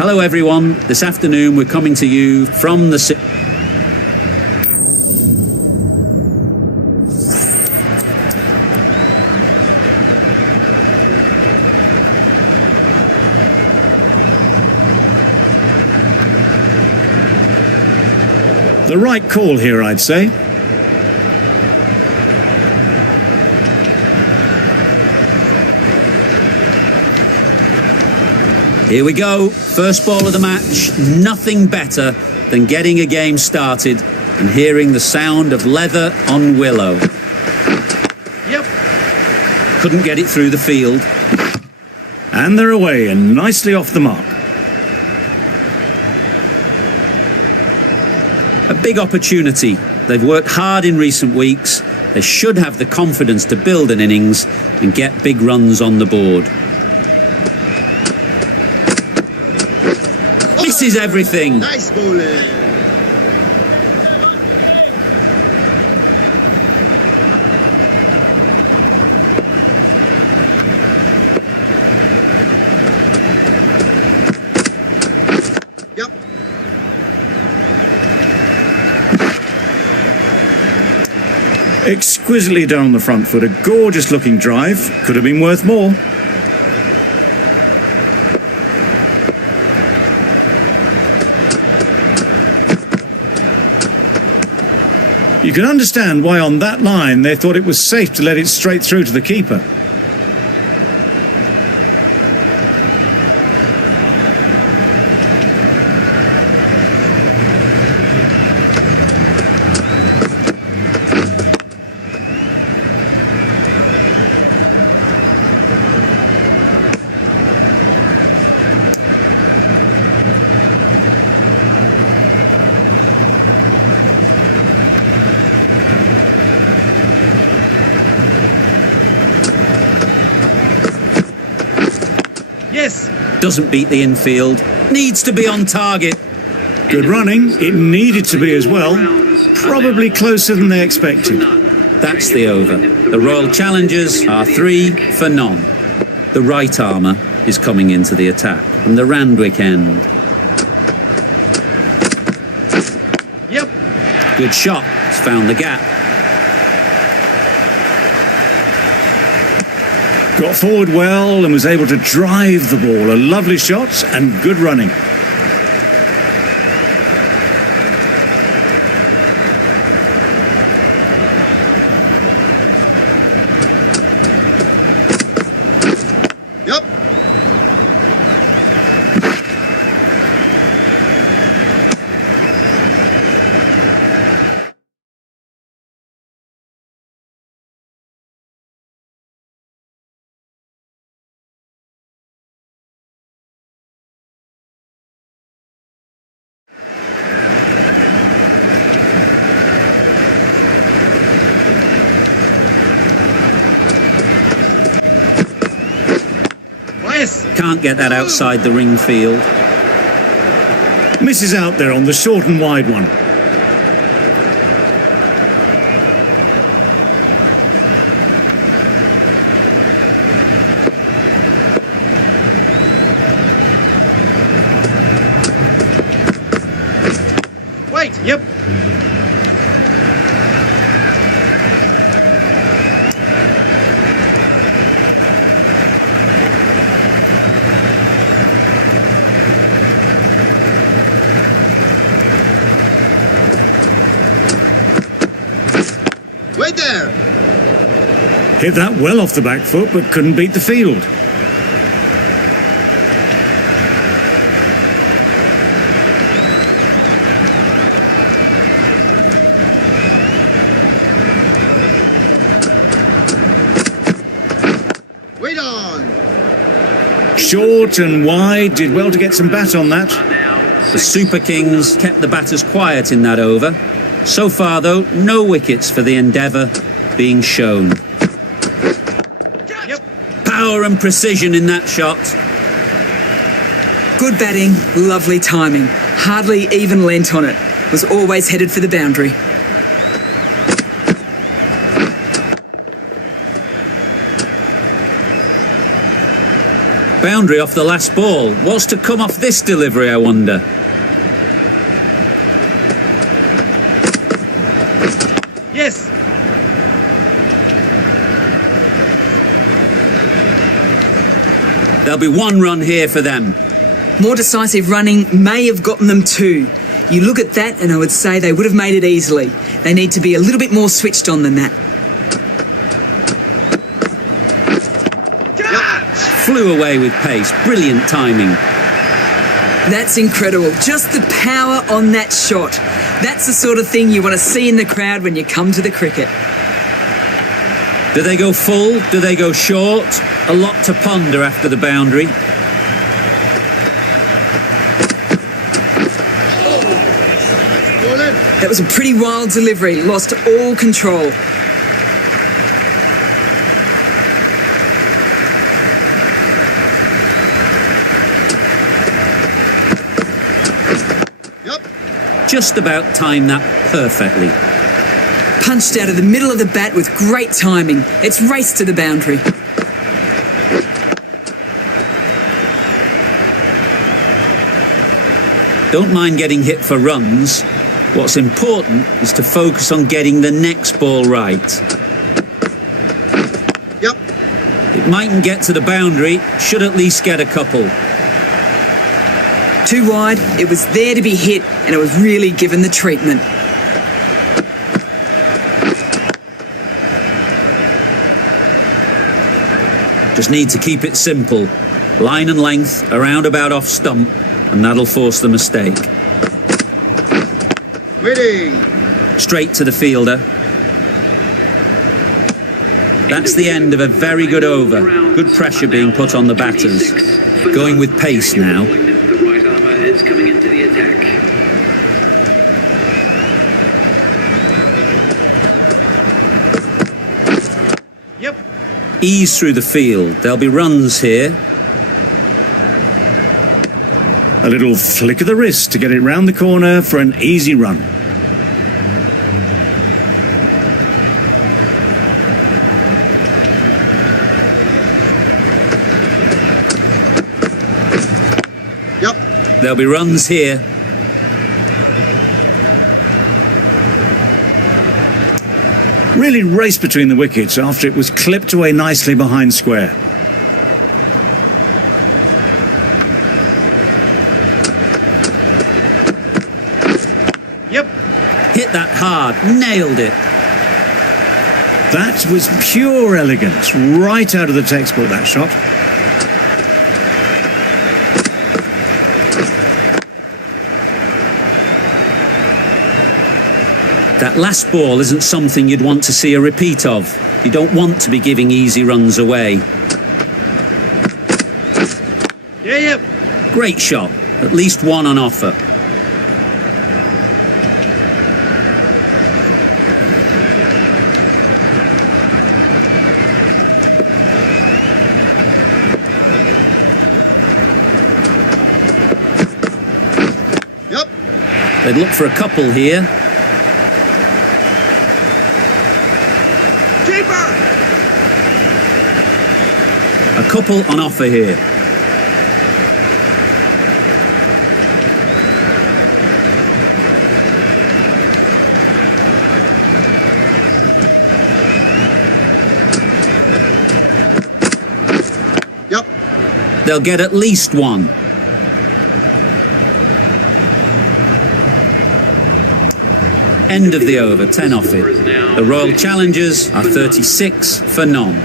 Hello everyone, this afternoon we're coming to you from the... The right call here, I'd say. Here we go, first ball of the match. Nothing better than getting a game started and hearing the sound of leather on willow. Yep. Couldn't get it through the field. And they're away and nicely off the mark. A big opportunity. They've worked hard in recent weeks. They should have the confidence to build an innings and get big runs on the board. This is everything. Nice bowling. Yep. Exquisitely down the front foot, a gorgeous looking drive. Could have been worth more. You can understand why on that line they thought it was safe to let it straight through to the keeper. Yes. Doesn't beat the infield. Needs to be on target. Good running. It needed to be as well. Probably closer than they expected. That's the over. The Royal Challengers are 3 for none. The right armour is coming into the attack from the Randwick end. Yep. Good shot. It's found the gap. Got forward well and was able to drive the ball. A lovely shot and good running. Yep. Yes. Can't get that outside the ring field. Misses out there on the short and wide one. Wait. Yep. Wait there. Hit that well off the back foot, but couldn't beat the field. Wait on. Short and wide, did well to get some bat on that. The Super Kings kept the batters quiet in that over. So far, though, no wickets for the endeavour being shown. Yep. Power and precision in that shot. Good batting, lovely timing. Hardly even lent on it. Was always headed for the boundary. Boundary off the last ball. What's to come off this delivery, I wonder? Yes. There'll be one run here for them. More decisive running may have gotten them 2. You look at that and I would say they would have made it easily. They need to be a little bit more switched on than that. Flew away with pace. Brilliant timing. That's incredible. Just the power on that shot. That's the sort of thing you want to see in the crowd when you come to the cricket. Do they go full? Do they go short? A lot to ponder after the boundary. That was a pretty wild delivery. Lost all control. Just about timed that perfectly. Punched out of the middle of the bat with great timing. It's raced to the boundary. Don't mind getting hit for runs. What's important is to focus on getting the next ball right. Yep. It mightn't get to the boundary, should at least get a couple. Too wide, it was there to be hit, and it was really given the treatment. Just need to keep it simple. Line and length, around about off stump, and that'll force the mistake. Waiting. Straight to the fielder. That's the end of a very good over. Good pressure being put on the batters. Going with pace now. The right armour is coming into the attack. Yep. Ease through the field. There'll be runs here. A little flick of the wrist to get it round the corner for an easy run. Yep. There'll be runs here. Really raced between the wickets after it was clipped away nicely behind square. Yep. Hit that hard. Nailed it. That was pure elegance, right out of the textbook, that shot. That last ball isn't something you'd want to see a repeat of. You don't want to be giving easy runs away. Yeah, yep. Great shot. At least one on offer. Yep. They'd look for a couple here. Keeper. A couple on offer here. Yep. They'll get at least one. End of the over, 10 off it. The Royal Challengers are 36 for none.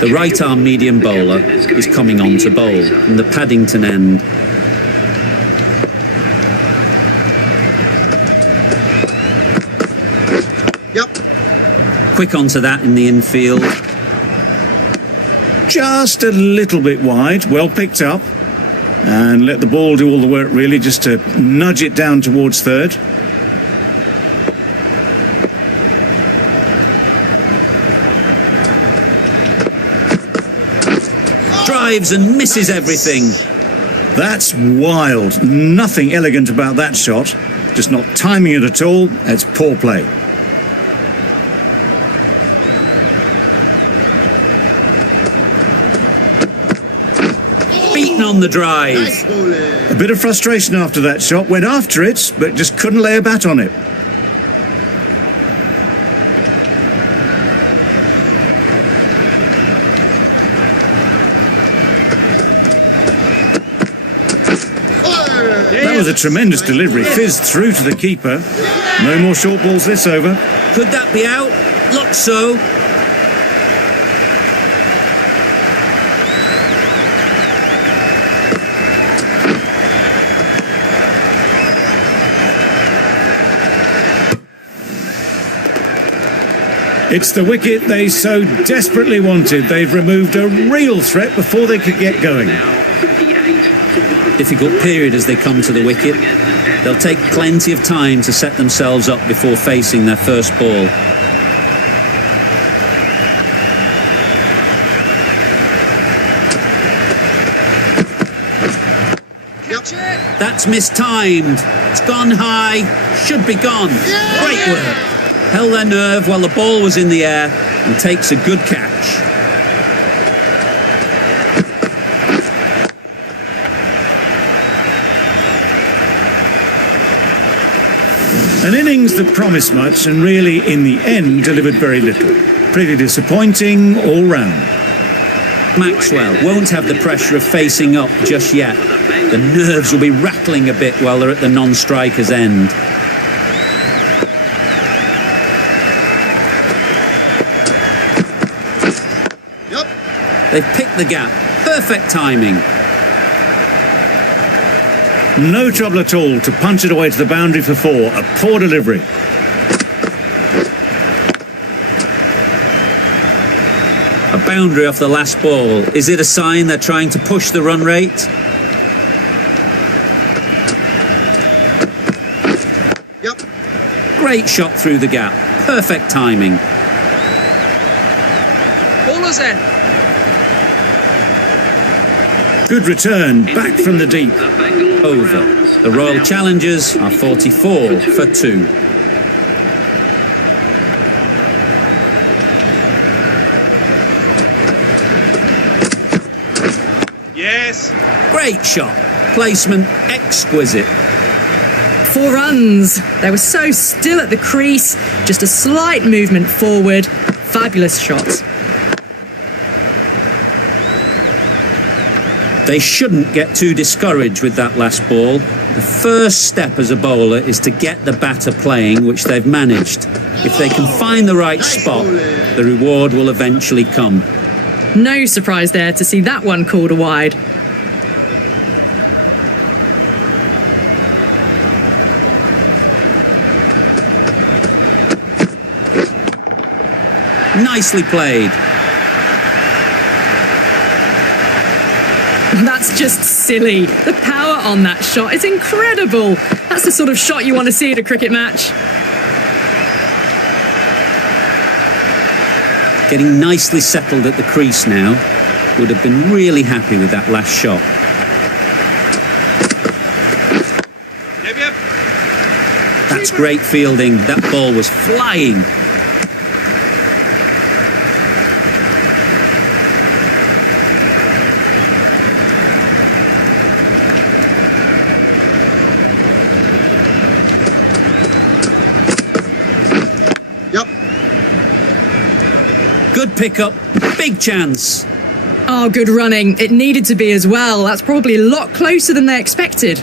The right arm medium bowler is coming on to bowl from the Paddington end. Yep. Quick onto that in the infield. Just a little bit wide, well picked up. And let the ball do all the work really, just to nudge it down towards third. Drives and misses everything. That's wild. Nothing elegant about that shot. Just not timing it at all. It's poor play. beaten on the drive. Nice bowling. A bit of frustration after that shot. Went after it, but just couldn't lay a bat on it. That was a tremendous delivery. Fizzed through to the keeper. No more short balls this over. Could that be out? Looks so. It's the wicket they so desperately wanted. They've removed a real threat before they could get going. Now 58 for 1. Difficult period as they come to the wicket. They'll take plenty of time to set themselves up before facing their first ball. That's mistimed. It's gone high. Should be gone. Great work. Held their nerve while the ball was in the air and takes a good catch. An innings that promised much and really, in the end, delivered very little. Pretty disappointing all round. Maxwell won't have the pressure of facing up just yet. The nerves will be rattling a bit while they're at the non-striker's end. Yep. They've picked the gap. Perfect timing. No trouble at all to punch it away to the boundary for 4. A poor delivery. A boundary off the last ball. Is it a sign they're trying to push the run rate? Yep. Great shot through the gap. Perfect timing. Ballers in. Good return, back from the deep. The Banglore Over. Crowns The Royal now Challengers are 44 for 2. Yes. Great shot. Placement exquisite. 4 runs. They were so still at the crease, just a slight movement forward. Fabulous shot. They shouldn't get too discouraged with that last ball. The first step as a bowler is to get the batter playing, which they've managed. If they can find the right spot, the reward will eventually come. No surprise there to see that one called a wide. Nicely played. That's just silly. The power on that shot is incredible. That's the sort of shot you want to see at a cricket match. Getting nicely settled at the crease now. Would have been really happy with that last shot. Yep, yep. That's great fielding. That ball was flying. Yep. Good pickup. Big chance. Oh, good running. It needed to be as well. That's probably a lot closer than they expected.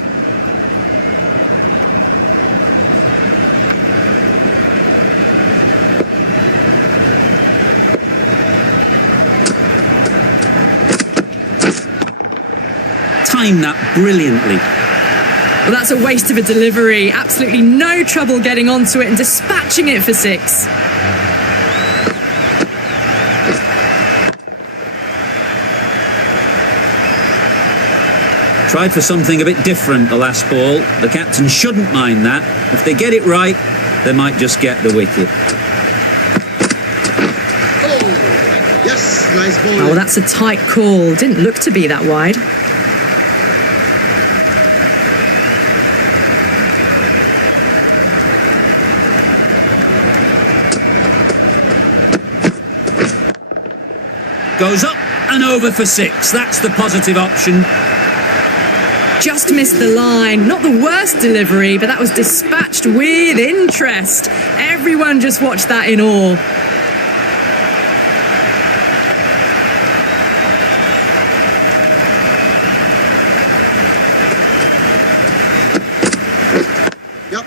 Timed that brilliantly. Well, that's a waste of a delivery. Absolutely no trouble getting onto it and dispatching it for 6. Tried for something a bit different the last ball. The captain shouldn't mind that. If they get it right, they might just get the wicket. Oh. Yes. Nice bowling. Oh, that's a tight call. Didn't look to be that wide. Goes up and over for 6. That's the positive option. just missed the line. Not the worst delivery, but that was dispatched with interest. Everyone just watched that in awe. Yep.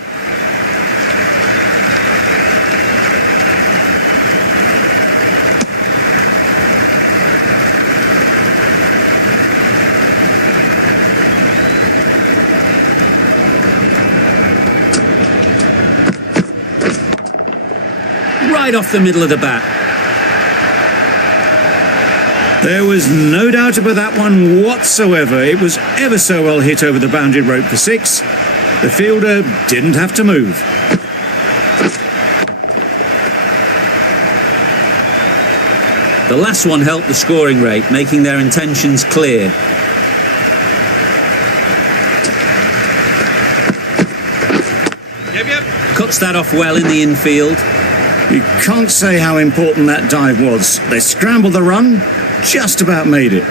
Right off the middle of the bat. There was no doubt about that one whatsoever. It was ever so well hit over the boundary rope for 6. The fielder didn't have to move. The last one helped the scoring rate, making their intentions clear. Yep. Cuts that off well in the infield. You can't say how important that dive was. They scrambled the run, just about made it.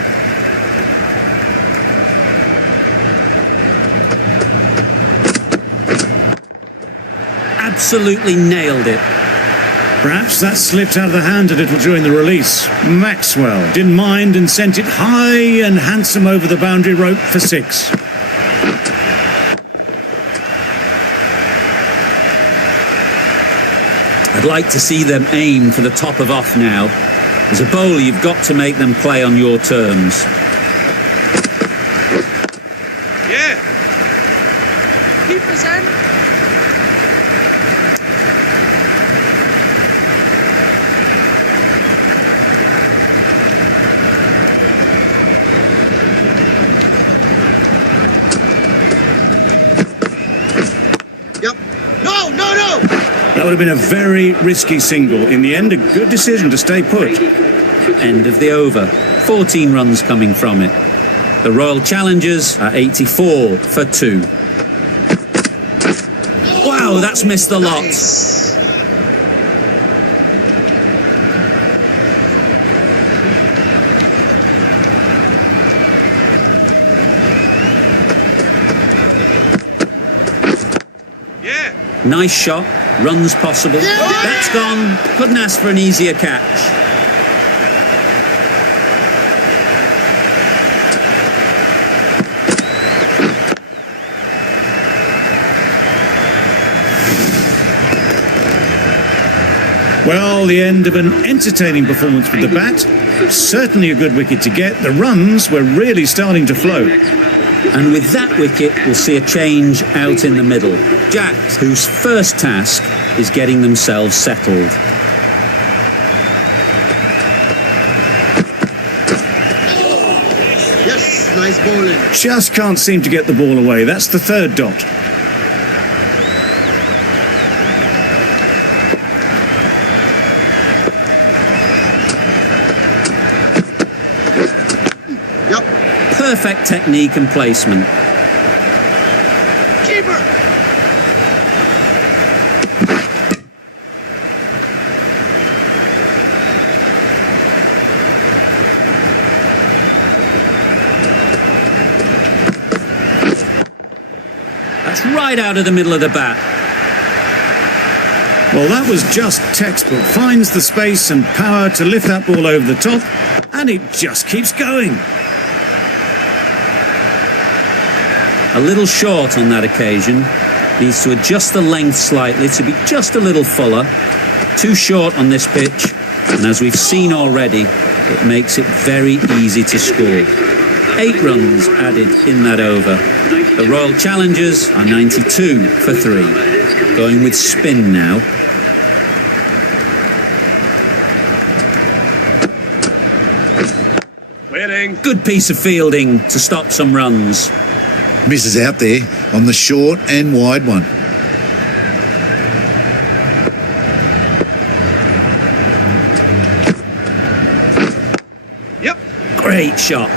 Absolutely nailed it. Perhaps that slipped out of the hand a little during the release. Maxwell didn't mind and sent it high and handsome over the boundary rope for 6. I'd like to see them aim for the top of off now. As a bowler, you've got to make them play on your terms. Yeah. Keepers in. Yep. No. That would have been a very risky single. In the end, a good decision to stay put. End of the over. 14 runs coming from it. The Royal Challengers are 84 for 2. Wow, that's missed the lot. Nice. Yeah. Nice shot. Runs possible. That's gone. Couldn't ask for an easier catch. Well, the end of an entertaining performance with the bat. Certainly a good wicket to get. The runs were really starting to flow. And with that wicket, we'll see a change out in the middle. Jack, whose first task is getting themselves settled. Yes, nice bowling. Just can't seem to get the ball away. That's the 3rd dot. Yep. Perfect technique and placement. Keeper. That's right out of the middle of the bat. Well, that was just textbook. Finds the space and power to lift that ball over the top, and it just keeps going. A little short on that occasion. Needs to adjust the length slightly to be just a little fuller. Too short on this pitch, and as we've seen already, it makes it very easy to score. 8 runs added in that over. The Royal Challengers are 92 for 3. Going with spin now. Waiting. Good piece of fielding to stop some runs. Misses out there on the short and wide one. Yep. Great shot.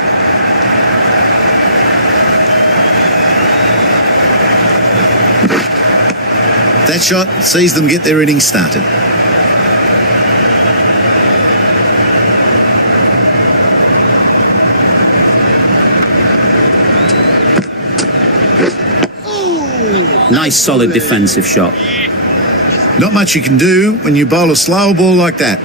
That shot sees them get their innings started. Nice solid defensive shot. Not much you can do when you bowl a slow ball like that.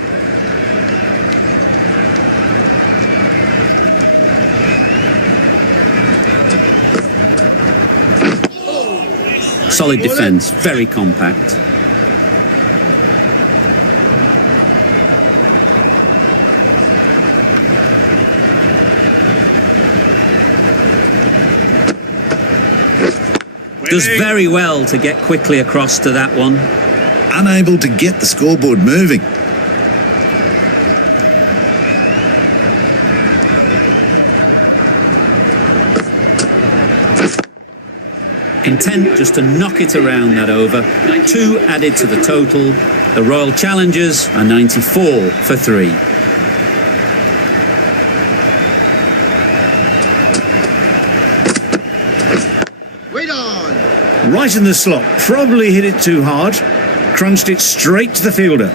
Solid defence, very compact. Does very well to get quickly across to that one. Unable to get the scoreboard moving. Intent just to knock it around that over. 2 added to the total. The Royal Challengers are 94 for 3. Wait on. Right in the slot. Probably hit it too hard. Crunched it straight to the fielder.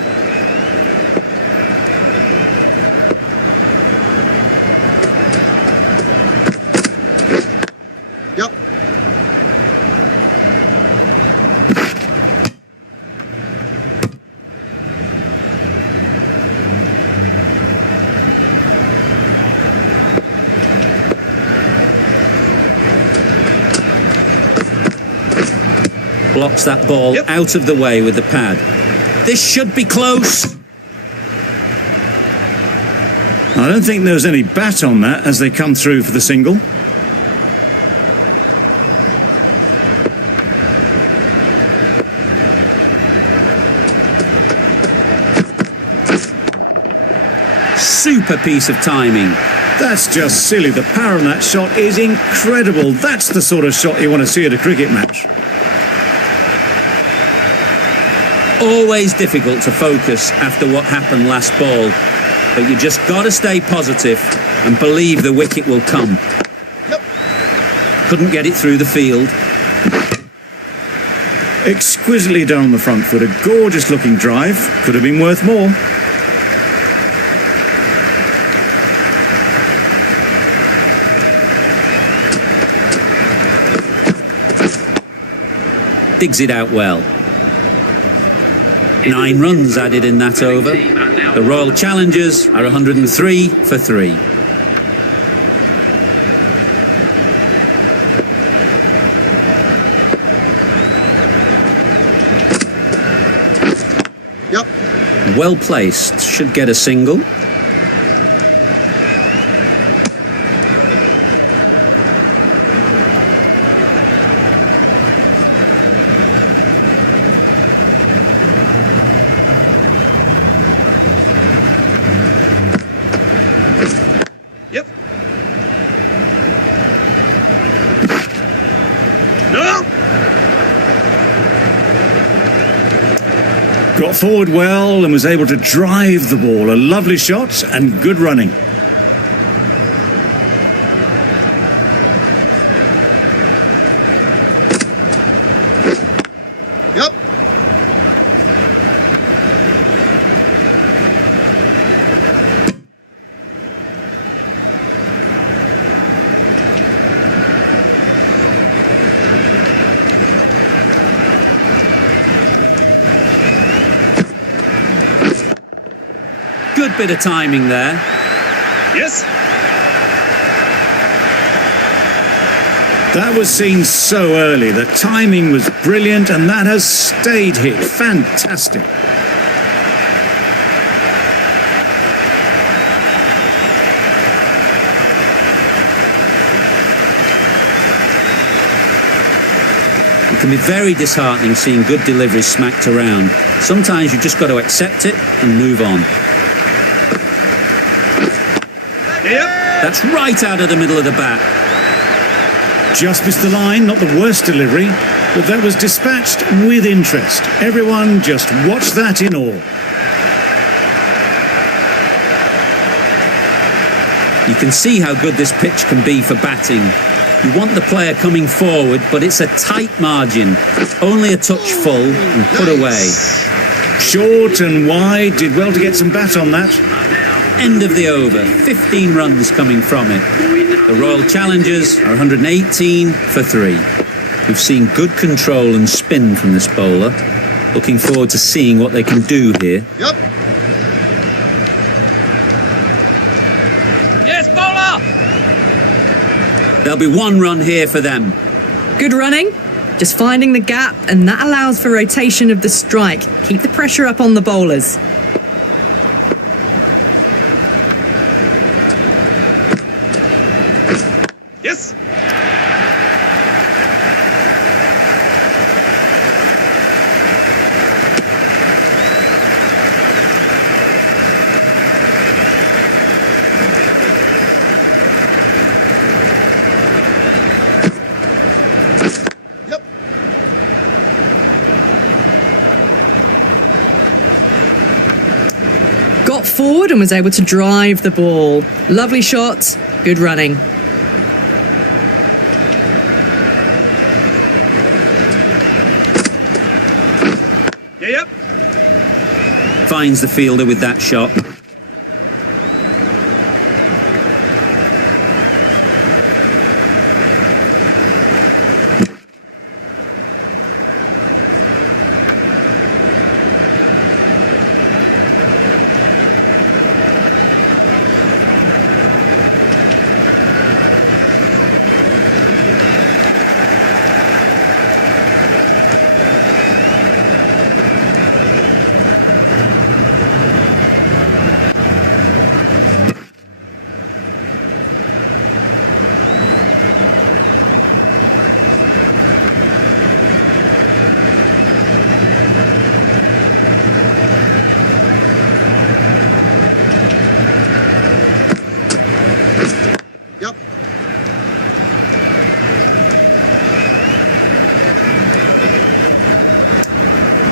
Yep. Blocks that ball out of the way with the pad. This should be close. I don't think there was any bat on that as they come through for the single. Super piece of timing. That's just silly. The power on that shot is incredible. That's the sort of shot you want to see at a cricket match. Always difficult to focus after what happened last ball, but you just got to stay positive and believe the wicket will come. Couldn't get it through the field. Exquisitely done on the front foot. A gorgeous looking drive. Could have been worth more. Digs it out well. 9 runs added in that over. The Royal Challengers are 103 for 3. Yep. Well placed, should get a single. Yep. No. Got forward well and was able to drive the ball. A lovely shot and good running. Yep. Good bit of timing there. Yes. That was seen so early. The timing was brilliant and that has stayed hit. Fantastic. It can be very disheartening seeing good deliveries smacked around. Sometimes you just got to accept it and move on. Yep. That's right out of the middle of the bat. Just missed the line, not the worst delivery, but that was dispatched with interest. Everyone just watched that in awe. You can see how good this pitch can be for batting. You want the player coming forward, but it's a tight margin. Only a touch full and put away. Short and wide, did well to get some bat on that. End of the over, 15 runs coming from it. The Royal Challengers are 118 for 3. We've seen good control and spin from this bowler. Looking forward to seeing what they can do here. Yep. Yes, bowler! There'll be 1 run here for them. Good running. Just finding the gap, and that allows for rotation of the strike. Keep the pressure up on the bowlers. Yes! Yep. Got forward and was able to drive the ball. Lovely shot. Good running. Yep. Finds the fielder with that shot. Yep.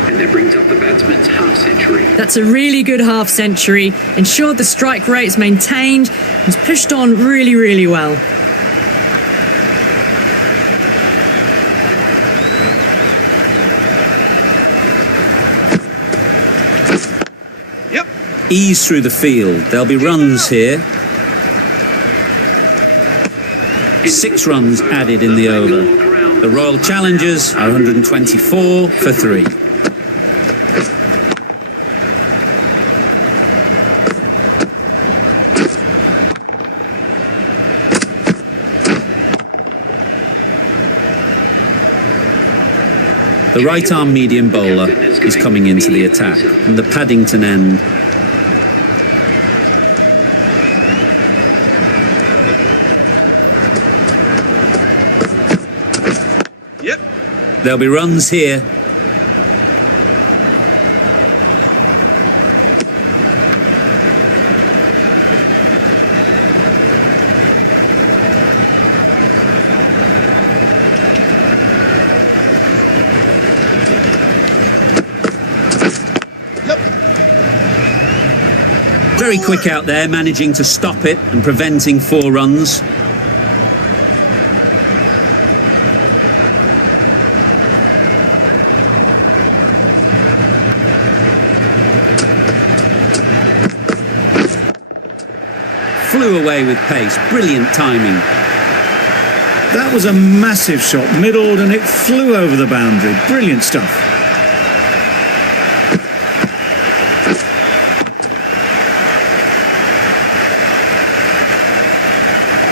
And that brings up the batsman's half century. That's a really good half century. Ensured the strike rate's maintained. Was pushed on really, really well. Yep. Ease through the field. There'll be runs here. 6 runs added in the over. The Royal Challengers are 124 for 3. The right-arm medium bowler is coming into the attack from the Paddington end. Yep. There'll be runs here. Yep. Very quick out there, managing to stop it and preventing 4 runs. Flew away with pace. Brilliant timing. That was a massive shot, middled, and it flew over the boundary. Brilliant stuff.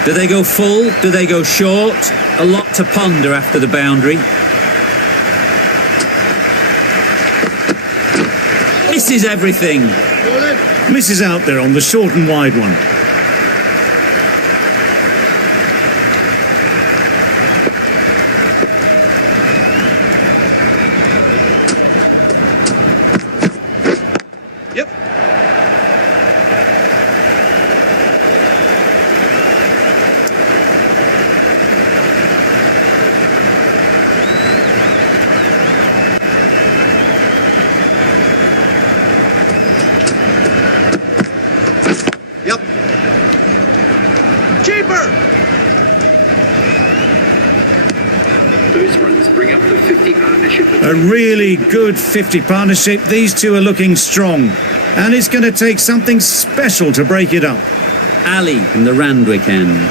Do they go full? Do they go short? A lot to ponder after the boundary. Misses everything. Misses out there on the short and wide one. Yep. Yep. Cheaper! Those runs bring up the 50 partnership. A really good 50 partnership. These two are looking strong. And it's going to take something special to break it up. Ali from the Randwick end.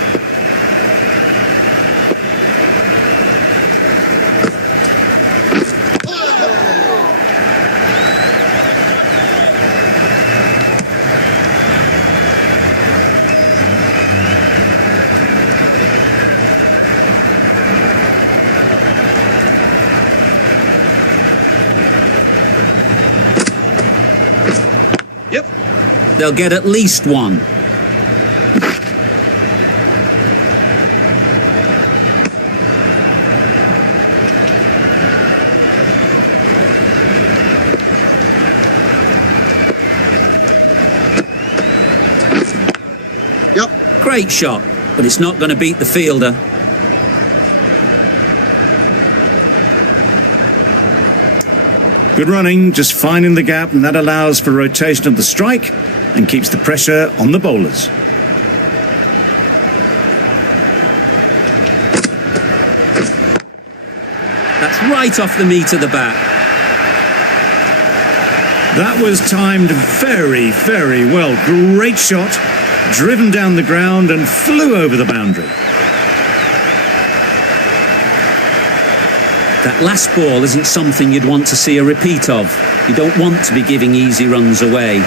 they'll get at least one. Yep. Great shot, but it's not going to beat the fielder. Good running, just finding the gap, and that allows for rotation of the strike and keeps the pressure on the bowlers. That's right off the meat of the bat. That was timed very, very well. Great shot, driven down the ground and flew over the boundary. That last ball isn't something you'd want to see a repeat of. You don't want to be giving easy runs away.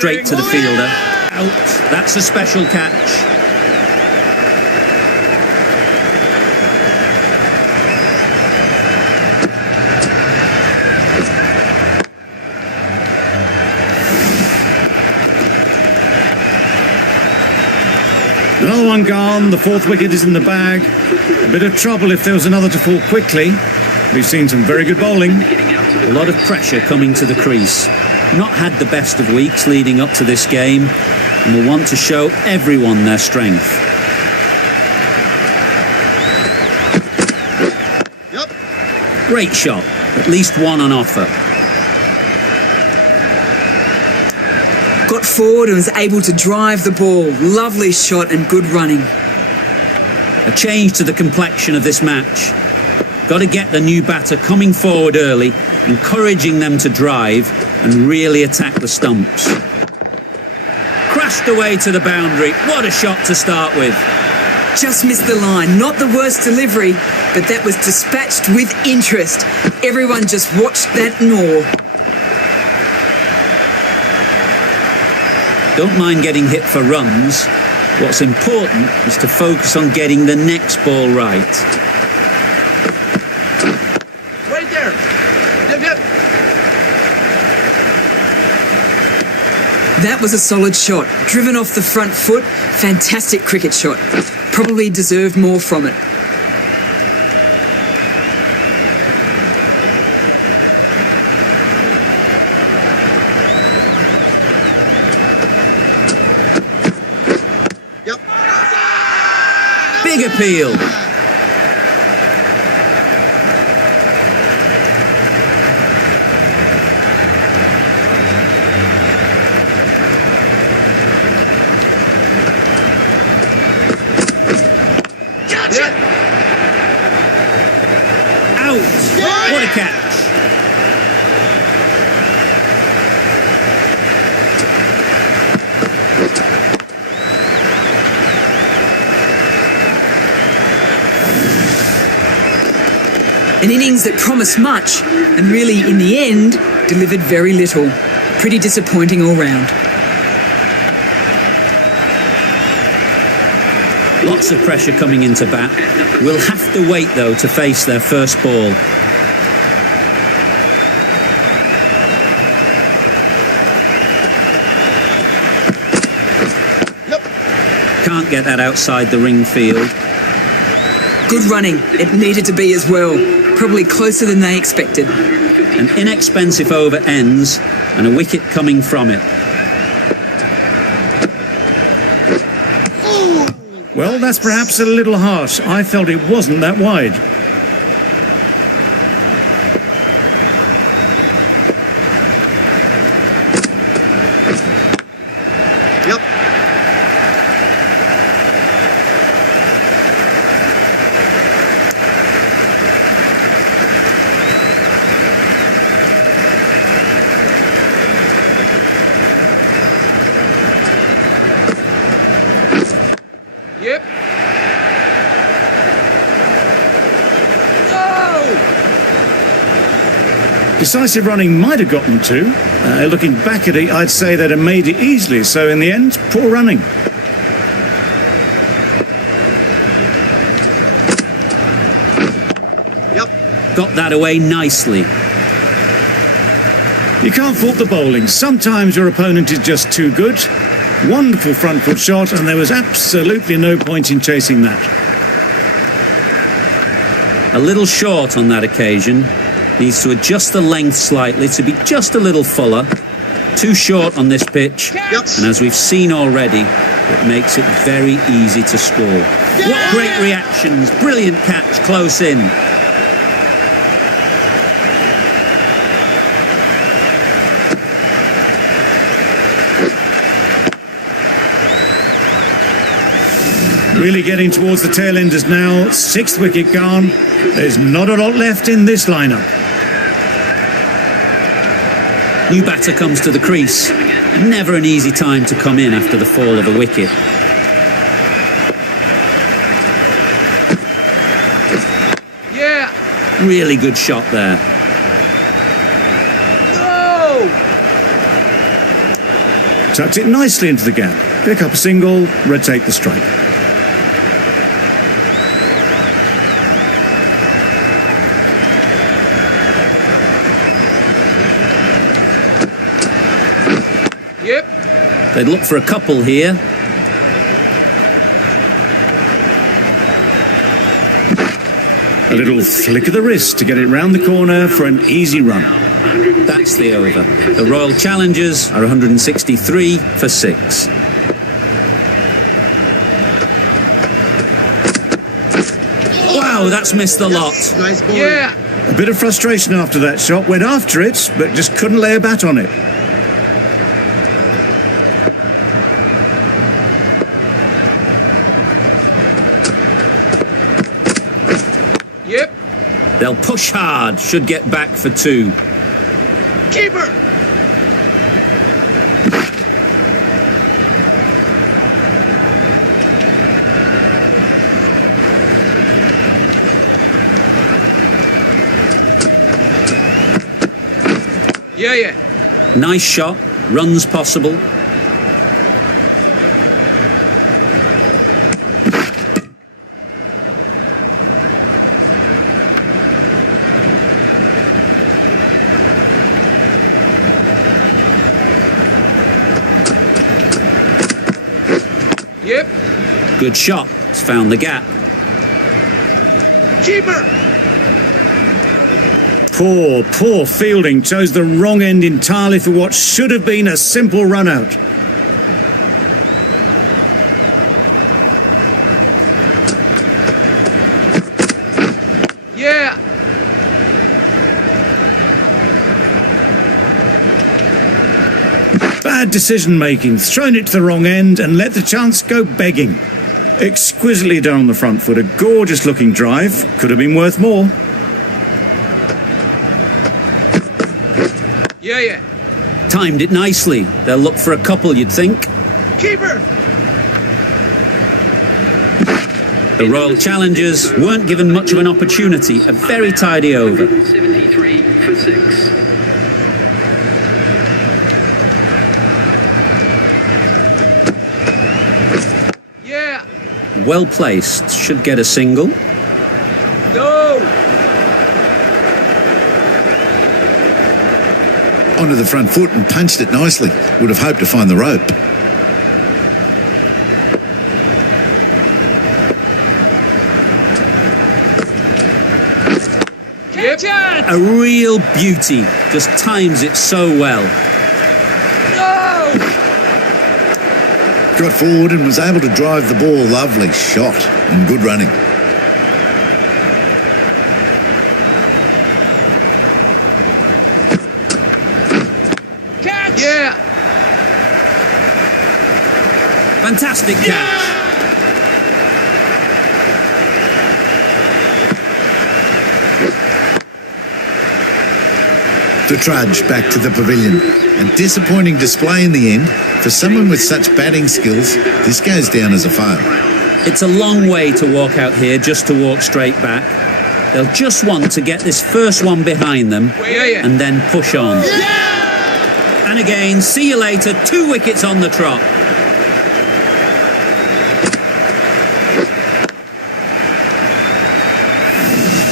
Straight to the fielder. Out. That's a special catch. one gone, the fourth wicket is in the bag. A bit of trouble if there was another to fall quickly. We've seen some very good bowling. A lot of pressure coming to the crease. Not had the best of weeks leading up to this game, and will want to show everyone their strength. Great shot, at least one on offer. Got forward and was able to drive the ball. Lovely shot and good running. A change to the complexion of this match. Got to get the new batter coming forward early, encouraging them to drive and really attack the stumps. Crashed away to the boundary. What a shot to start with. Just missed the line. Not the worst delivery, but that was dispatched with interest. Everyone just watched that and awe. Don't mind getting hit for runs. What's important is to focus on getting the next ball right. Right there. Yep, yep. That was a solid shot. Driven off the front foot. Fantastic cricket shot. Probably deserved more from it. Big appeal. Out. What a catch. An innings that promised much and really, in the end, delivered very little. Pretty disappointing all round. Lots of pressure coming into bat. Will have to wait, though, to face their first ball. Can't get that outside the ring field. Good running. It needed to be as well. Probably closer than they expected. An inexpensive over ends and a wicket coming from it. Well, that's perhaps a little harsh. I felt it wasn't that wide. Yep. Yep. Decisive running might have got them two. Looking back at it, I'd say they'd have made it easily. So in the end, poor running. Yep. Got that away nicely. You can't fault the bowling. Sometimes your opponent is just too good. Wonderful front foot shot, and there was absolutely no point in chasing that. A little short on that occasion. Needs to adjust the length slightly to be just a little fuller. Too short on this pitch. Yep. And as we've seen already, it makes it very easy to score. What great reactions. Brilliant catch close in. Really getting towards the tail enders now. Sixth wicket gone. There's not a lot left in this lineup. New batter comes to the crease. Never an easy time to come in after the fall of a wicket. Yeah. Really good shot there. No. Tucked it nicely into the gap. Pick up a single, rotate the strike. Yep. They'd look for a couple here. A little flick of the wrist to get it round the corner for an easy run. That's the over. The Royal Challengers are 163 for 6. Wow, that's missed the lot. Nice ball. Yeah. A bit of frustration after that shot. Went after it, but just couldn't lay a bat on it. Yep. They'll push hard, should get back for 2. Keeper. Yeah. Nice shot, runs possible. Yep. Good shot, it's found the gap. Keeper. Poor fielding. Chose the wrong end entirely for what should have been a simple run out. Yeah. Bad decision making. Thrown it to the wrong end and let the chance go begging. Exquisitely done on the front foot. A gorgeous looking drive. Could have been worth more. Yeah. Timed it nicely. They'll look for a couple, you'd think. Keeper. The Royal Challengers weren't given much of an opportunity. A very tidy over. 173 for 6. Yeah. Well placed, should get a single. No. Onto the front foot and punched it nicely. Would have hoped to find the rope. Catch it. A real beauty, just times it so well. No. Got forward and was able to drive the ball. Lovely shot and good running. Catch. Yeah. Fantastic catch. The trudge back to the pavilion. A disappointing display in the end. For someone with such batting skills, this goes down as a fail. It's a long way to walk out here just to walk straight back. They'll just want to get this first one behind them Yeah. and then push on. And again, see you later, 2 wickets on the trot.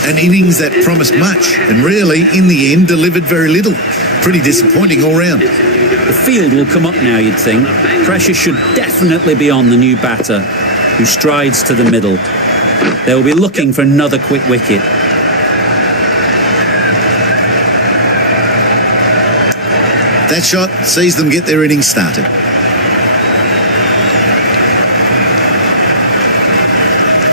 An innings that promised much and really, in the end, delivered very little. Pretty disappointing all round. The field will come up now, you'd think. Pressure should definitely be on the new batter, who strides to the middle. They'll be looking for another quick wicket. That shot sees them get their innings started.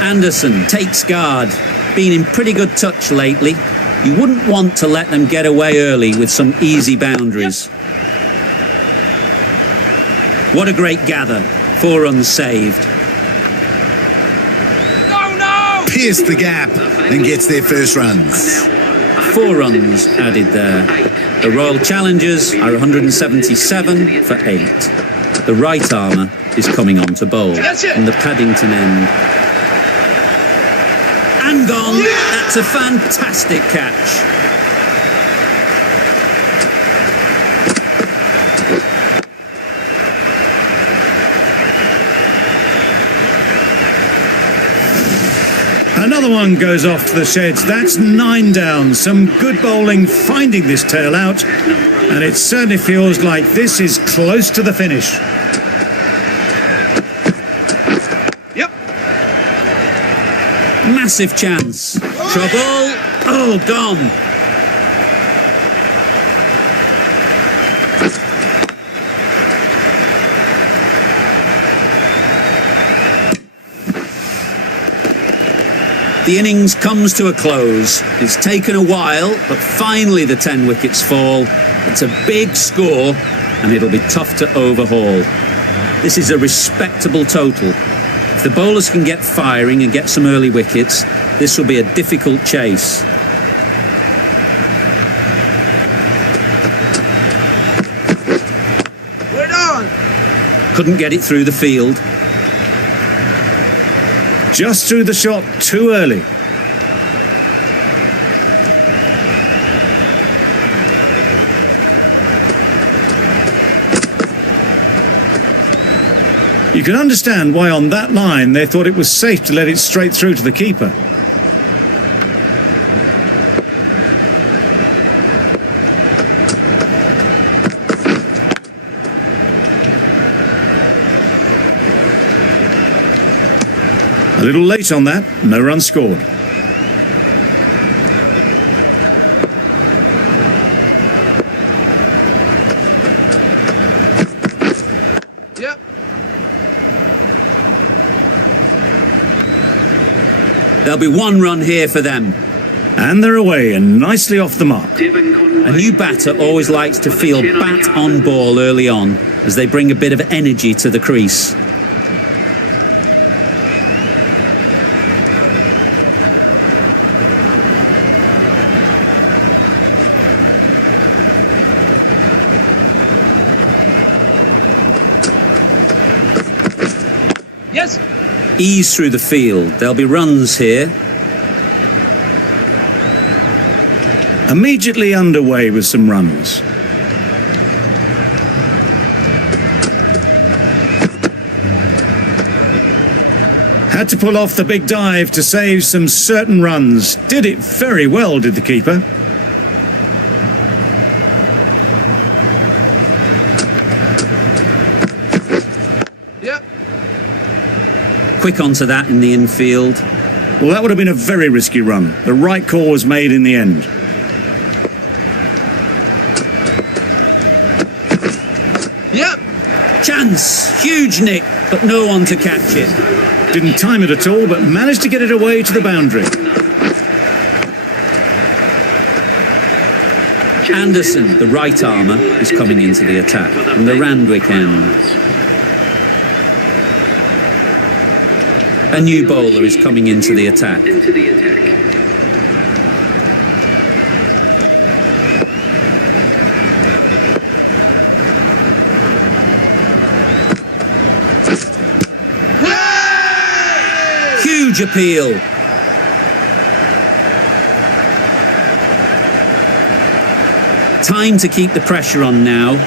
Anderson takes guard. Been in pretty good touch lately. You wouldn't want to let them get away early with some easy boundaries. What a great gather. 4 runs saved. No. Pierced the gap and gets their first runs. 4 runs added there. The Royal Challengers are 177 for 8. The right armour is coming on to bowl from the Paddington end. And gone. That's a fantastic catch. Another one goes off to the sheds. That's 9 down. Some good bowling finding this tail out. And it certainly feels like this is close to the finish. Yep. Massive chance. trouble. Oh, gone. The innings comes to a close. It's taken a while, but finally the 10 wickets fall. It's a big score, and it'll be tough to overhaul. This is a respectable total. If the bowlers can get firing and get some early wickets, this will be a difficult chase. We're done. Couldn't get it through the field. Just threw the shot too early. You can understand why on that line they thought it was safe to let it straight through to the keeper. A little late on that, no run scored. Yep. There'll be one run here for them. And they're away and nicely off the mark. A new batter always likes to feel bat on ball early on as they bring a bit of energy to the crease. Yes. Ease through the field. There'll be runs here. Immediately underway with some runs. Had to pull off the big dive to save some certain runs. Did it very well, did the keeper. Yep. Quick onto that in the infield. Well, that would have been a very risky run. The right call was made in the end. Yep. Chance. Huge nick, but no one to catch it. Didn't time it at all, but managed to get it away to the boundary. Anderson, the right armour, is coming into the attack from the Randwick end. A new bowler is coming into the attack. Huge appeal. Time to keep the pressure on now.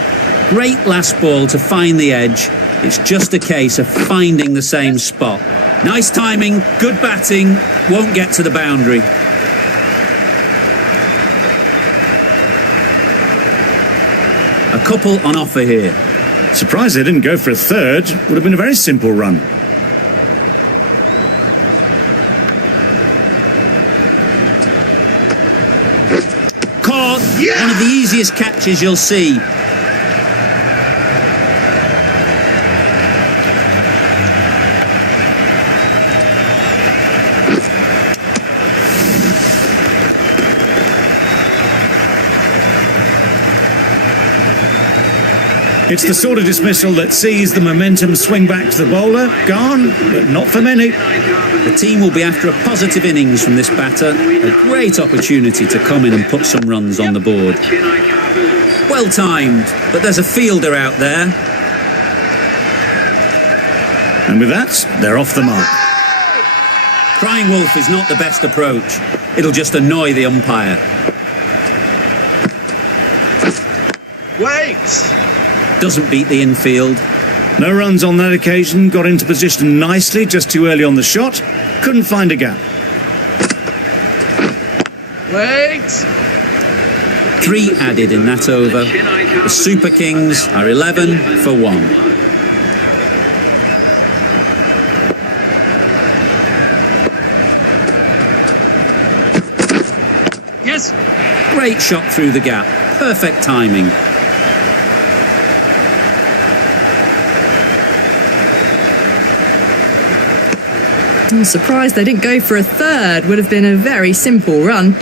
Great last ball to find the edge. It's just a case of finding the same spot. Nice timing, good batting, won't get to the boundary. A couple on offer here. Surprised they didn't go for a third. Would have been a very simple run. Caught. Yeah! One of the easiest catches you'll see. It's the sort of dismissal that sees the momentum swing back to the bowler. Gone, but not for many. The team will be after a positive innings from this batter. A great opportunity to come in and put some runs on the board. Well timed, but there's a fielder out there. And with that, they're off the mark. Crying wolf is not the best approach. It'll just annoy the umpire. Wait. Doesn't beat the infield. No runs on that occasion. Got into position nicely, just too early on the shot. Couldn't find a gap. Wait. 3 added in that over. The Super Kings are 11 for 1. Wait! Great shot through the gap. Perfect timing. I'm surprised they didn't go for a third. Would have been a very simple run.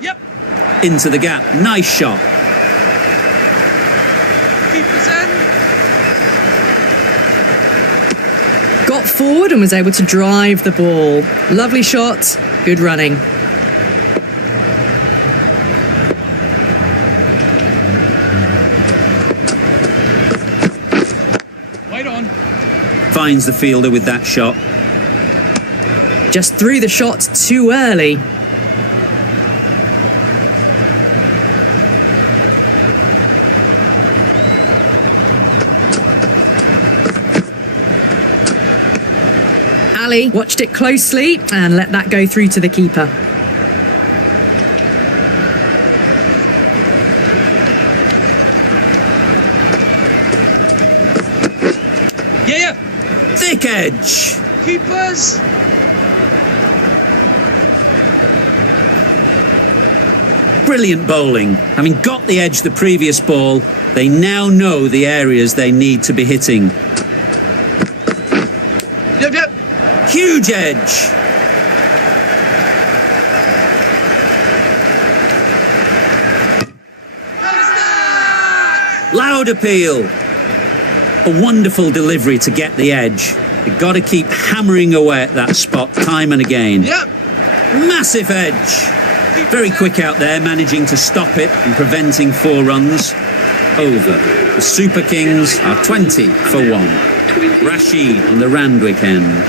Yep! Into the gap. Nice shot. Keeper's end! Got forward and was able to drive the ball. Lovely shot, good running. Wait on. Finds the fielder with that shot. Just threw the shot too early. Ali watched it closely and let that go through to the keeper. Yeah! Thick edge. Keepers! Brilliant bowling. Having got the edge the previous ball, they now know the areas they need to be hitting. Yep! Huge edge. Loud appeal. A wonderful delivery to get the edge. You've got to keep hammering away at that spot time and again. Yep! Massive edge. Very quick out there, managing to stop it and preventing 4 runs. Over. The Super Kings are 20 for 1. Rashid on the Randwick end.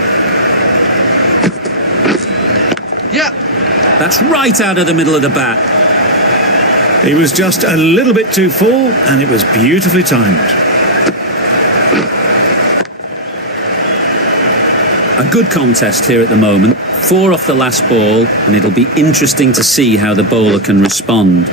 Yep! That's right out of the middle of the bat. He was just a little bit too full, and it was beautifully timed. A good contest here at the moment. 4 off the last ball, and it'll be interesting to see how the bowler can respond.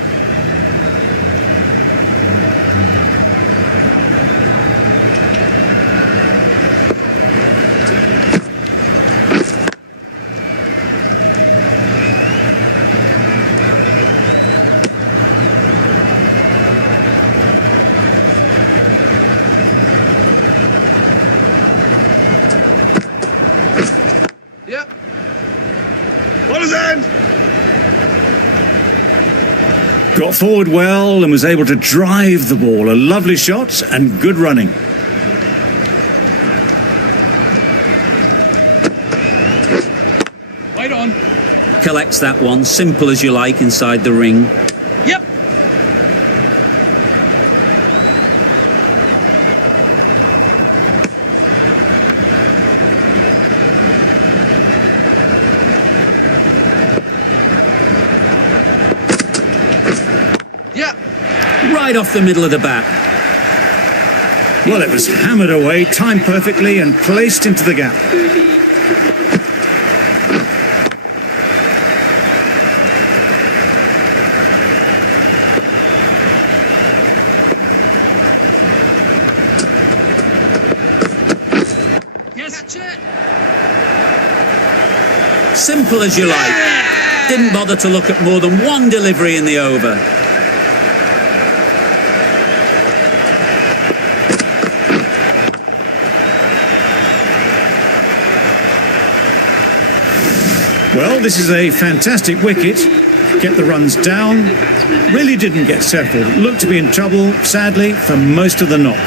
Yep! What is that? Got forward well and was able to drive the ball. A lovely shot and good running. Wait on. Collects that one, simple as you like, inside the ring. Yep! Yep! Right off the middle of the bat. Well, it was hammered away, timed perfectly and placed into the gap. Yes! Catch it! Simple as you like. Didn't bother to look at more than one delivery in the over. Well, this is a fantastic wicket. Get the runs down. Really didn't get settled. Looked to be in trouble, sadly, for most of the knock.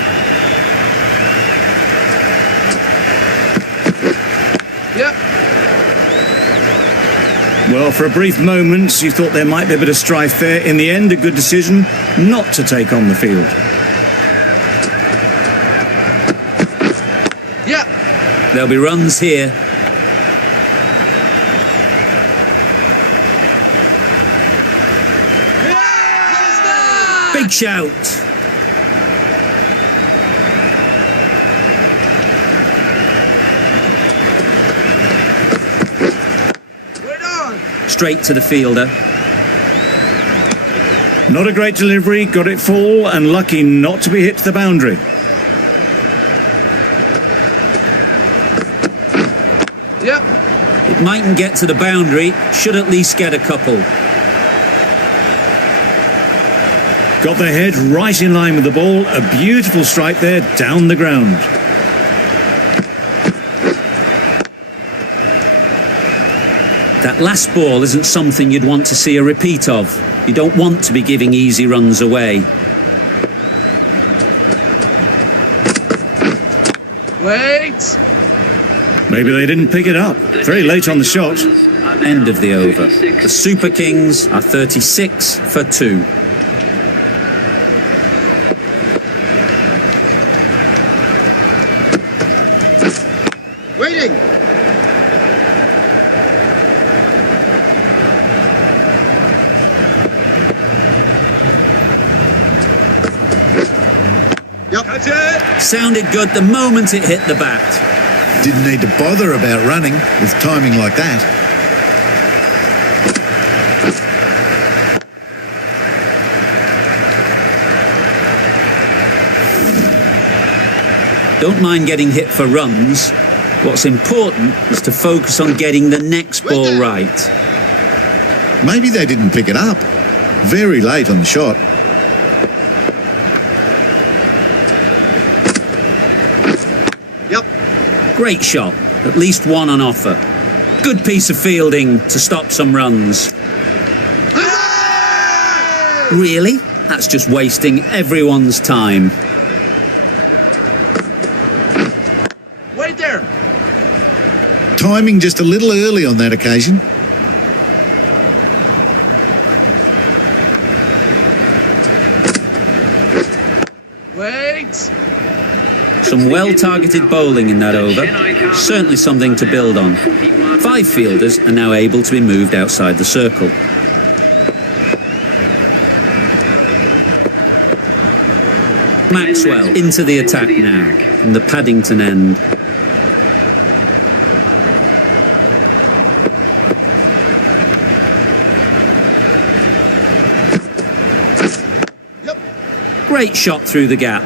Yep! Well, for a brief moment, you thought there might be a bit of strife there. In the end, a good decision not to take on the field. Yep! There'll be runs here. Big shout. Wait on. Straight to the fielder. Not a great delivery, got it full and lucky not to be hit to the boundary. Yep. It mightn't get to the boundary, should at least get a couple. Got their head right in line with the ball. A beautiful strike there down the ground. That last ball isn't something you'd want to see a repeat of. You don't want to be giving easy runs away. Wait. Maybe they didn't pick it up. Very late on the shot. End of the over. The Super Kings are 36 for 2. Waiting. Yep. That's it. Sounded good the moment it hit the bat. Didn't need to bother about running with timing like that. Don't mind getting hit for runs. What's important is to focus on getting the next ball right. Maybe they didn't pick it up. Very late on the shot. Yep. Great shot. At least one on offer. Good piece of fielding to stop some runs. Really? That's just wasting everyone's time. Wait there. Timing just a little early on that occasion. Wait. Some well-targeted bowling in that over. Certainly something to build on. 5 fielders are now able to be moved outside the circle. Maxwell into the attack now from the Paddington end. Yep. Great shot through the gap.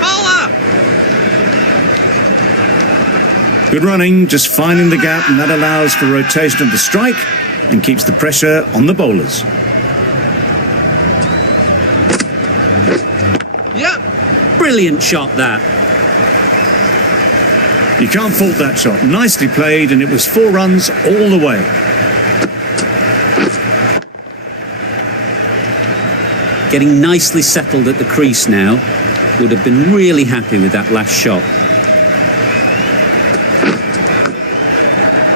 Bowler. Good running, just finding the gap, and that allows for rotation of the strike and keeps the pressure on the bowlers. Yep. Brilliant shot that. You can't fault that shot. Nicely played, and it was 4 runs all the way. Getting nicely settled at the crease now. Would have been really happy with that last shot.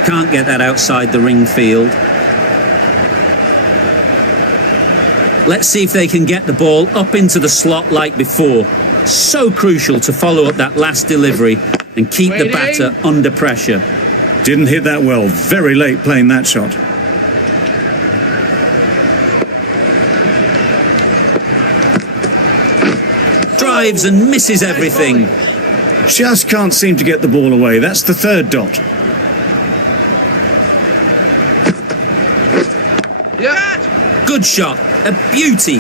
Can't get that outside the ring field. Let's see if they can get the ball up into the slot like before. So crucial to follow up that last delivery and keep the batter under pressure. Didn't hit that well. Very late playing that shot. Drives and misses everything. Just can't seem to get the ball away. That's the 3rd dot. Yep. Good shot. A beauty.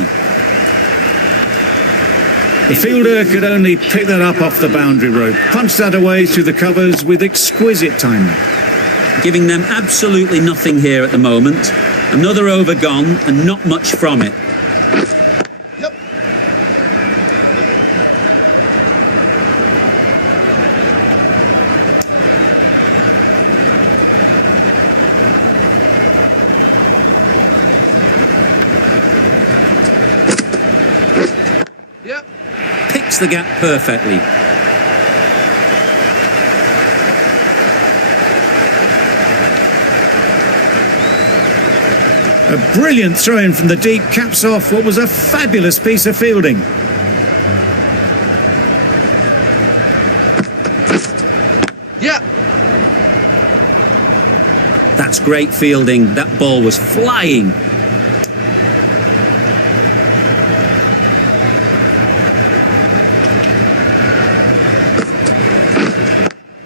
The fielder could only pick that up off the boundary rope. Punched that away through the covers with exquisite timing. Giving them absolutely nothing here at the moment. Another over gone and not much from it. Yep. Yep. Picks the gap perfectly. A brilliant throw-in from the deep caps off what was a fabulous piece of fielding. Yep. That's great fielding. That ball was flying.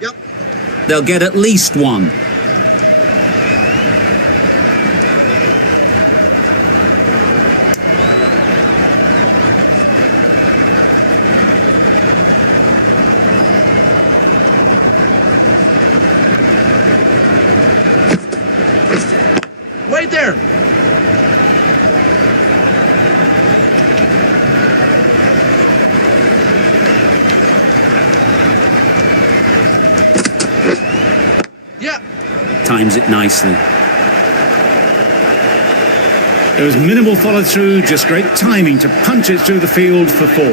Yep. They'll get at least one. times it nicely. There was minimal follow-through, just great timing to punch it through the field for 4.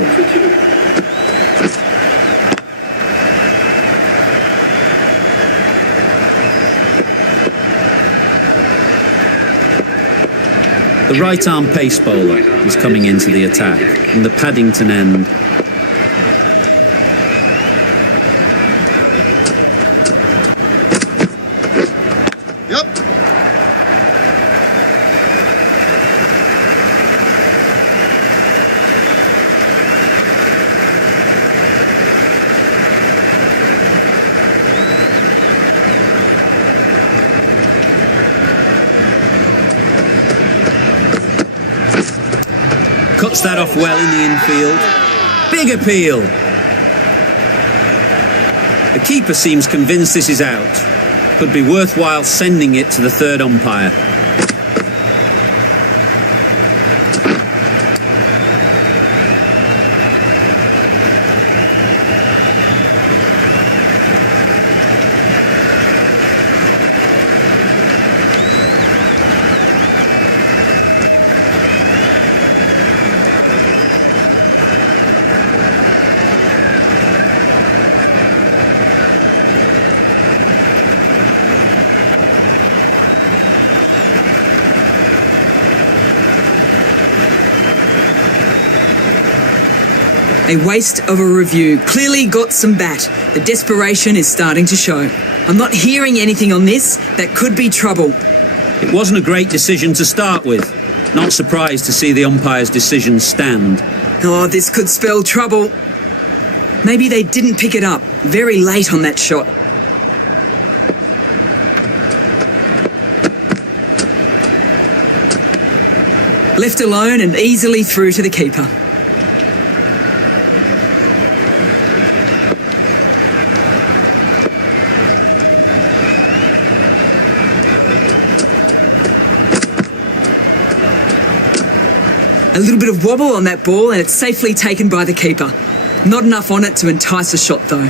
The right-arm pace bowler is coming into the attack from the Paddington end. Yep. Cuts that off well in the infield. Big appeal. The keeper seems convinced this is out. Could be worthwhile sending it to the third umpire. A waste of a review. Clearly got some bat. The desperation is starting to show. I'm not hearing anything on this. That could be trouble. It wasn't a great decision to start with. Not surprised to see the umpire's decision stand. Oh, this could spell trouble. Maybe they didn't pick it up. Very late on that shot. Left alone and easily through to the keeper. A little bit of wobble on that ball and it's safely taken by the keeper. Not enough on it to entice a shot though.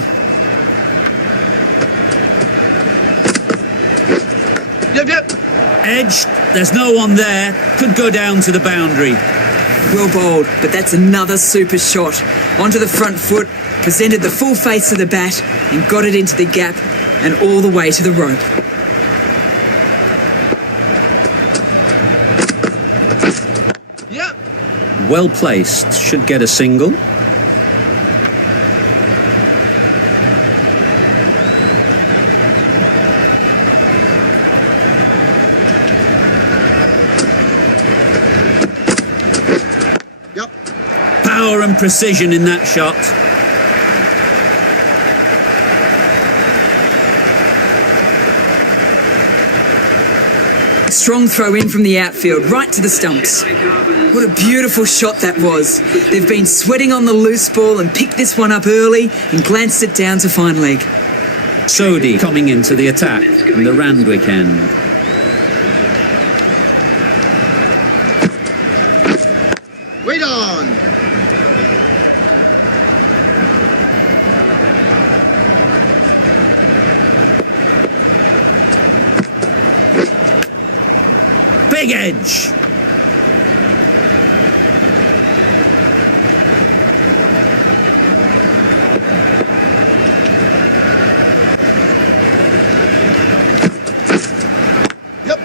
Yep. Edged. There's no one there. Could go down to the boundary. Well bowled, but that's another super shot. Onto the front foot, presented the full face of the bat and got it into the gap and all the way to the rope. Yep. Well placed. Should get a single. Yep. Power and precision in that shot. Strong throw in from the outfield, right to the stumps. What a beautiful shot that was. They've been sweating on the loose ball and picked this one up early and glanced it down to fine leg. Sodhi coming into the attack from the Randwick end. Wait on. Big edge. Yep.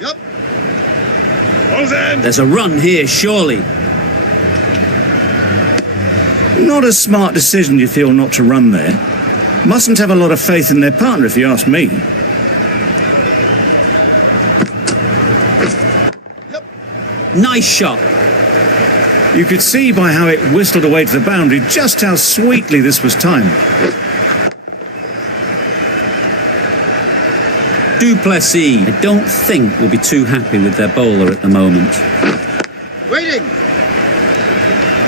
Yep. There's a run here, surely. Not a smart decision, you feel, not to run there. Mustn't have a lot of faith in their partner, if you ask me. Yep. Nice shot. You could see by how it whistled away to the boundary just how sweetly this was timed. Duplessis, I don't think will be too happy with their bowler at the moment. Waiting.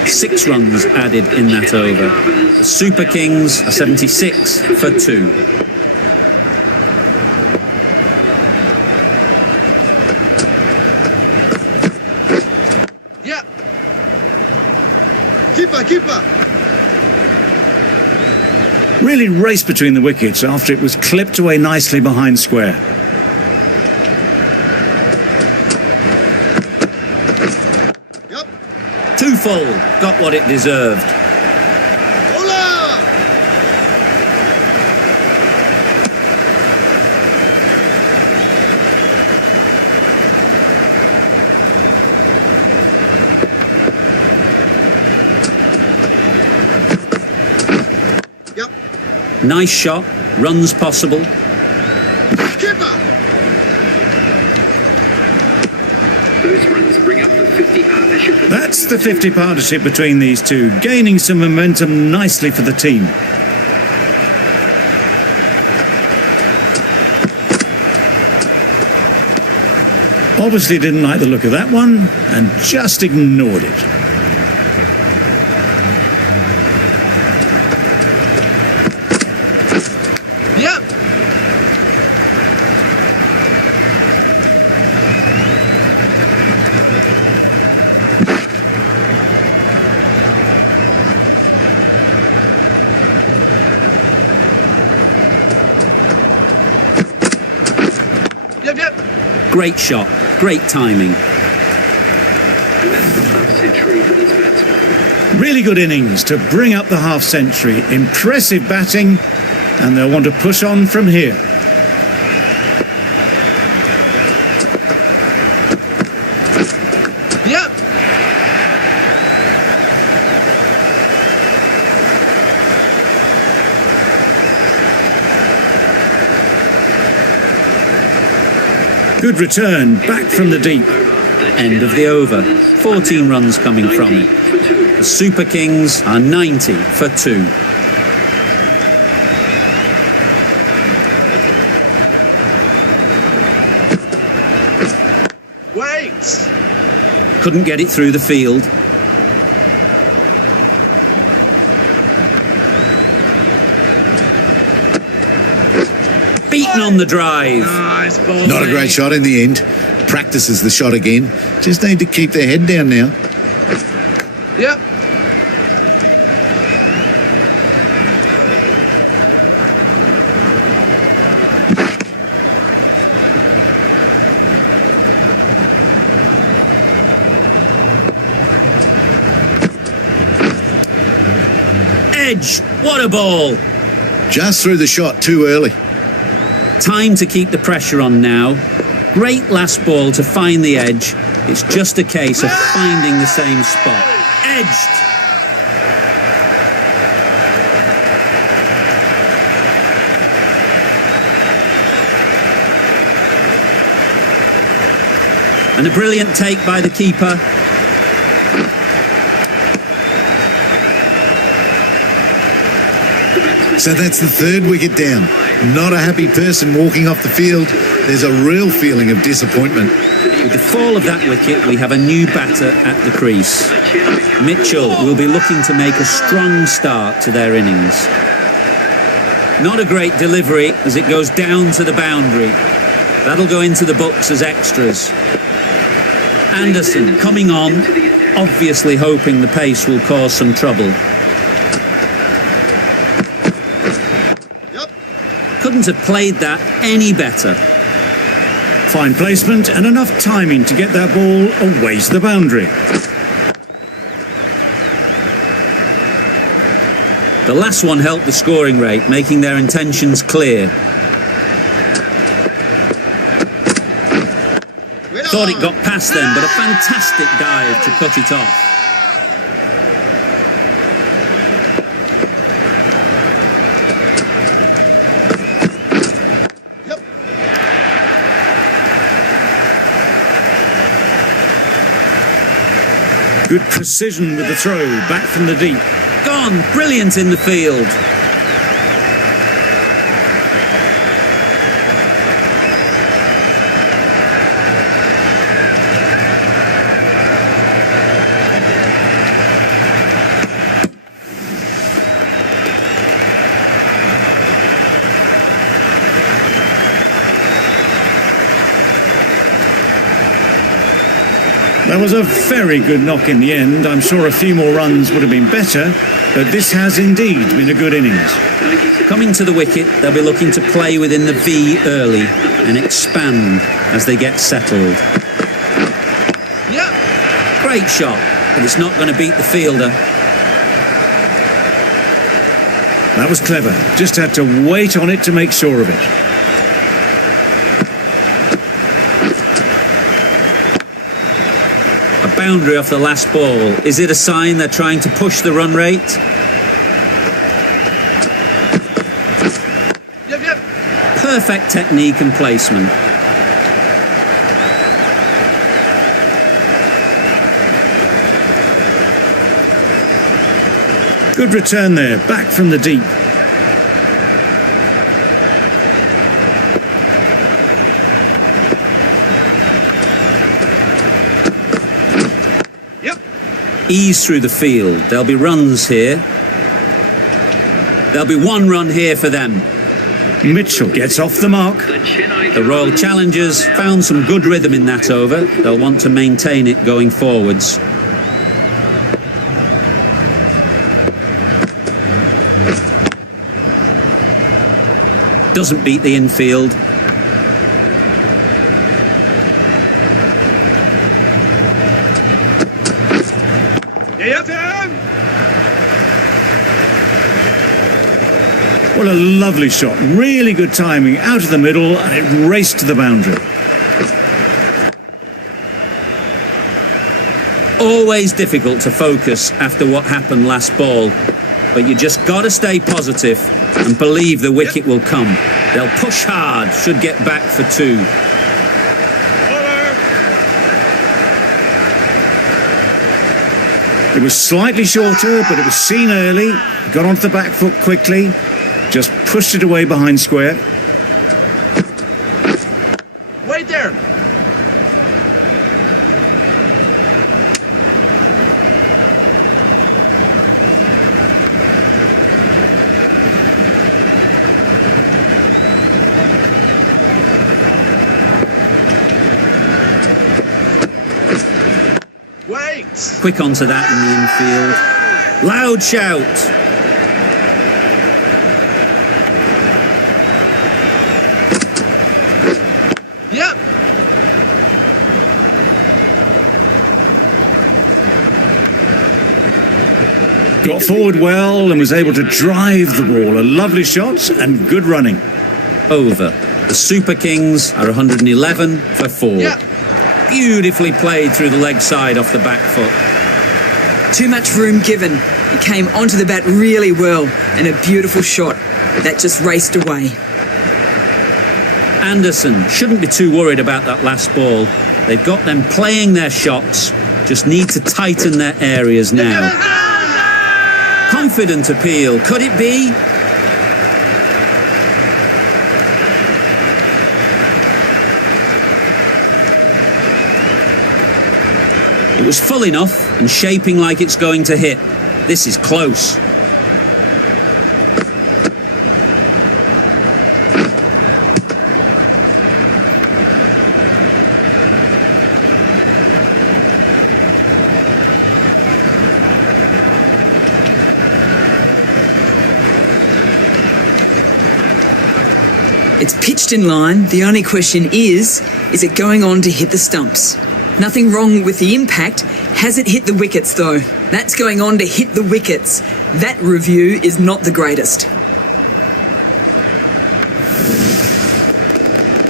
6 runs added in that over. The Super Kings are 76 for 2. Really raced between the wickets after it was clipped away nicely behind square. Yep. Too full, got what it deserved. Hola! Yep. Nice shot, runs possible. Keeper! Those runs bring up the 50 partnership. That's the 50 partnership between these two, gaining some momentum nicely for the team. Obviously didn't like the look of that one and just ignored it. Yep. Yep. Great shot, great timing. And that's the half century for this batsman. Really good innings to bring up the half century. Impressive batting, and they'll want to push on from here. Yep. Good return, back from the deep. End of the over. 14 runs coming from it. The Super Kings are 90 for 2. Wait. Couldn't get it through the field. Beaten on the drive. Nice ball. Not a great shot in the end. Practices the shot again. Just need to keep their head down now. Yep. Edge. What a ball. Just threw the shot too early. Time to keep the pressure on now. Great last ball to find the edge. It's just a case of finding the same spot. Edged. And a brilliant take by the keeper. So that's the third wicket down. Not a happy person walking off the field. There's a real feeling of disappointment. With the fall of that wicket, we have a new batter at the crease. Mitchell will be looking to make a strong start to their innings. Not a great delivery as it goes down to the boundary. That'll go into the books as extras. Anderson coming on, obviously hoping the pace will cause some trouble. Yep. Couldn't have played that any better. Fine placement and enough timing to get that ball away to the boundary. The last one helped the scoring rate, making their intentions clear. Thought it got past them, but a fantastic dive to cut it off. Yep. Good precision with the throw, back from the deep. Gone, brilliant in the field. That was a very good knock in the end. I'm sure a few more runs would have been better, but this has indeed been a good innings. Coming to the wicket, they'll be looking to play within the V early and expand as they get settled. Yep. Great shot, but it's not going to beat the fielder. That was clever. Just had to wait on it to make sure of it. A boundary off the last ball. Is it a sign they're trying to push the run rate? Yep. Perfect technique and placement. Good return there, back from the deep. Yep. Ease through the field. There'll be runs here. There'll be one run here for them. Mitchell gets off the mark. The Chennai The Royal Challengers found some good rhythm in that over. They'll want to maintain it going forwards. Doesn't beat the infield. Yep. What a lovely shot. Really good timing. Out of the middle, and it raced to the boundary. Always difficult to focus after what happened last ball, but you just got to stay positive and believe the wicket will come. They'll push hard, should get back for two. It was slightly shorter, but it was seen early. Got onto the back foot quickly. Just pushed it away behind square. Wait there. Wait. Quick onto that in the infield. Loud shout. Yep. Got forward well and was able to drive the ball. A lovely shot and good running. Over. The Super Kings are 111 for 4. Yep. Beautifully played through the leg side off the back foot. Too much room given. He came onto the bat really well, and a beautiful shot. That just raced away. Anderson shouldn't be too worried about that last ball. They've got them playing their shots, just need to tighten their areas now. Confident appeal, could it be? It was full enough and shaping like it's going to hit. This is close. It's pitched in line. The only question is it going on to hit the stumps? Nothing wrong with the impact. Has it hit the wickets, though? That's going on to hit the wickets. That review is not the greatest.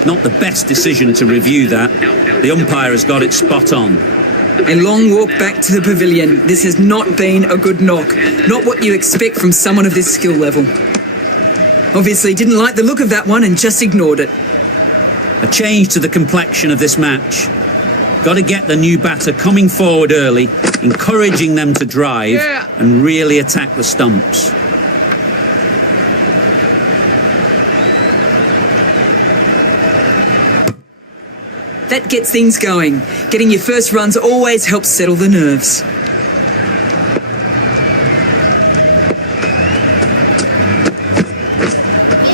Not the best decision to review that. The umpire has got it spot on. A long walk back to the pavilion. This has not been a good knock. Not what you expect from someone of this skill level. Obviously didn't like the look of that one and just ignored it. A change to the complexion of this match. Got to get the new batter coming forward early, encouraging them to drive and really attack the stumps. That gets things going. Getting your first runs always helps settle the nerves.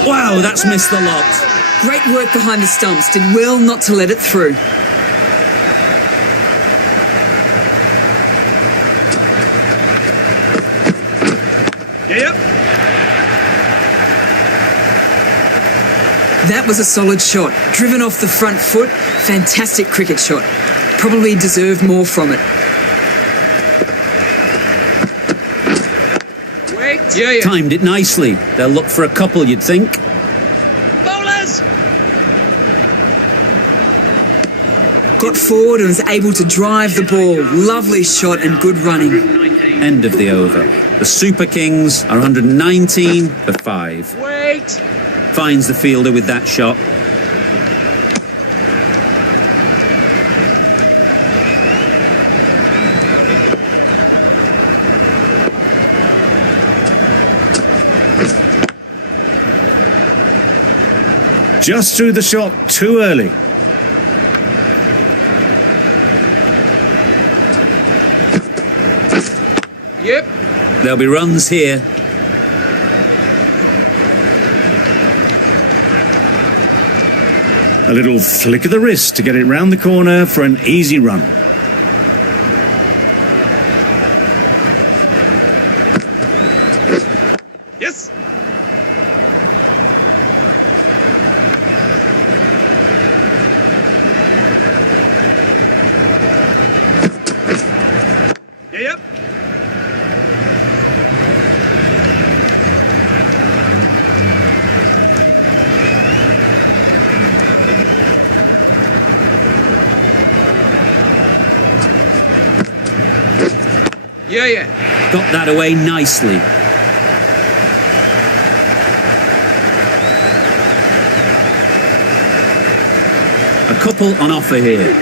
Wow, that's missed the lot. Great work behind the stumps. Did well not to let it through. Yep. That was a solid shot. Driven off the front foot. Fantastic cricket shot. Probably deserved more from it. Wait. Yeah. Timed it nicely. They'll look for a couple, you'd think. Bowlers! Got forward and was able to drive the ball. Lovely shot and good running. End of the over. The Super Kings are 119 for 5. Wait. Finds the fielder with that shot. Just threw the shot too early. Yep. There'll be runs here. A little flick of the wrist to get it round the corner for an easy run. Yes. Yep. Yeah. Got that away nicely. A couple on offer here.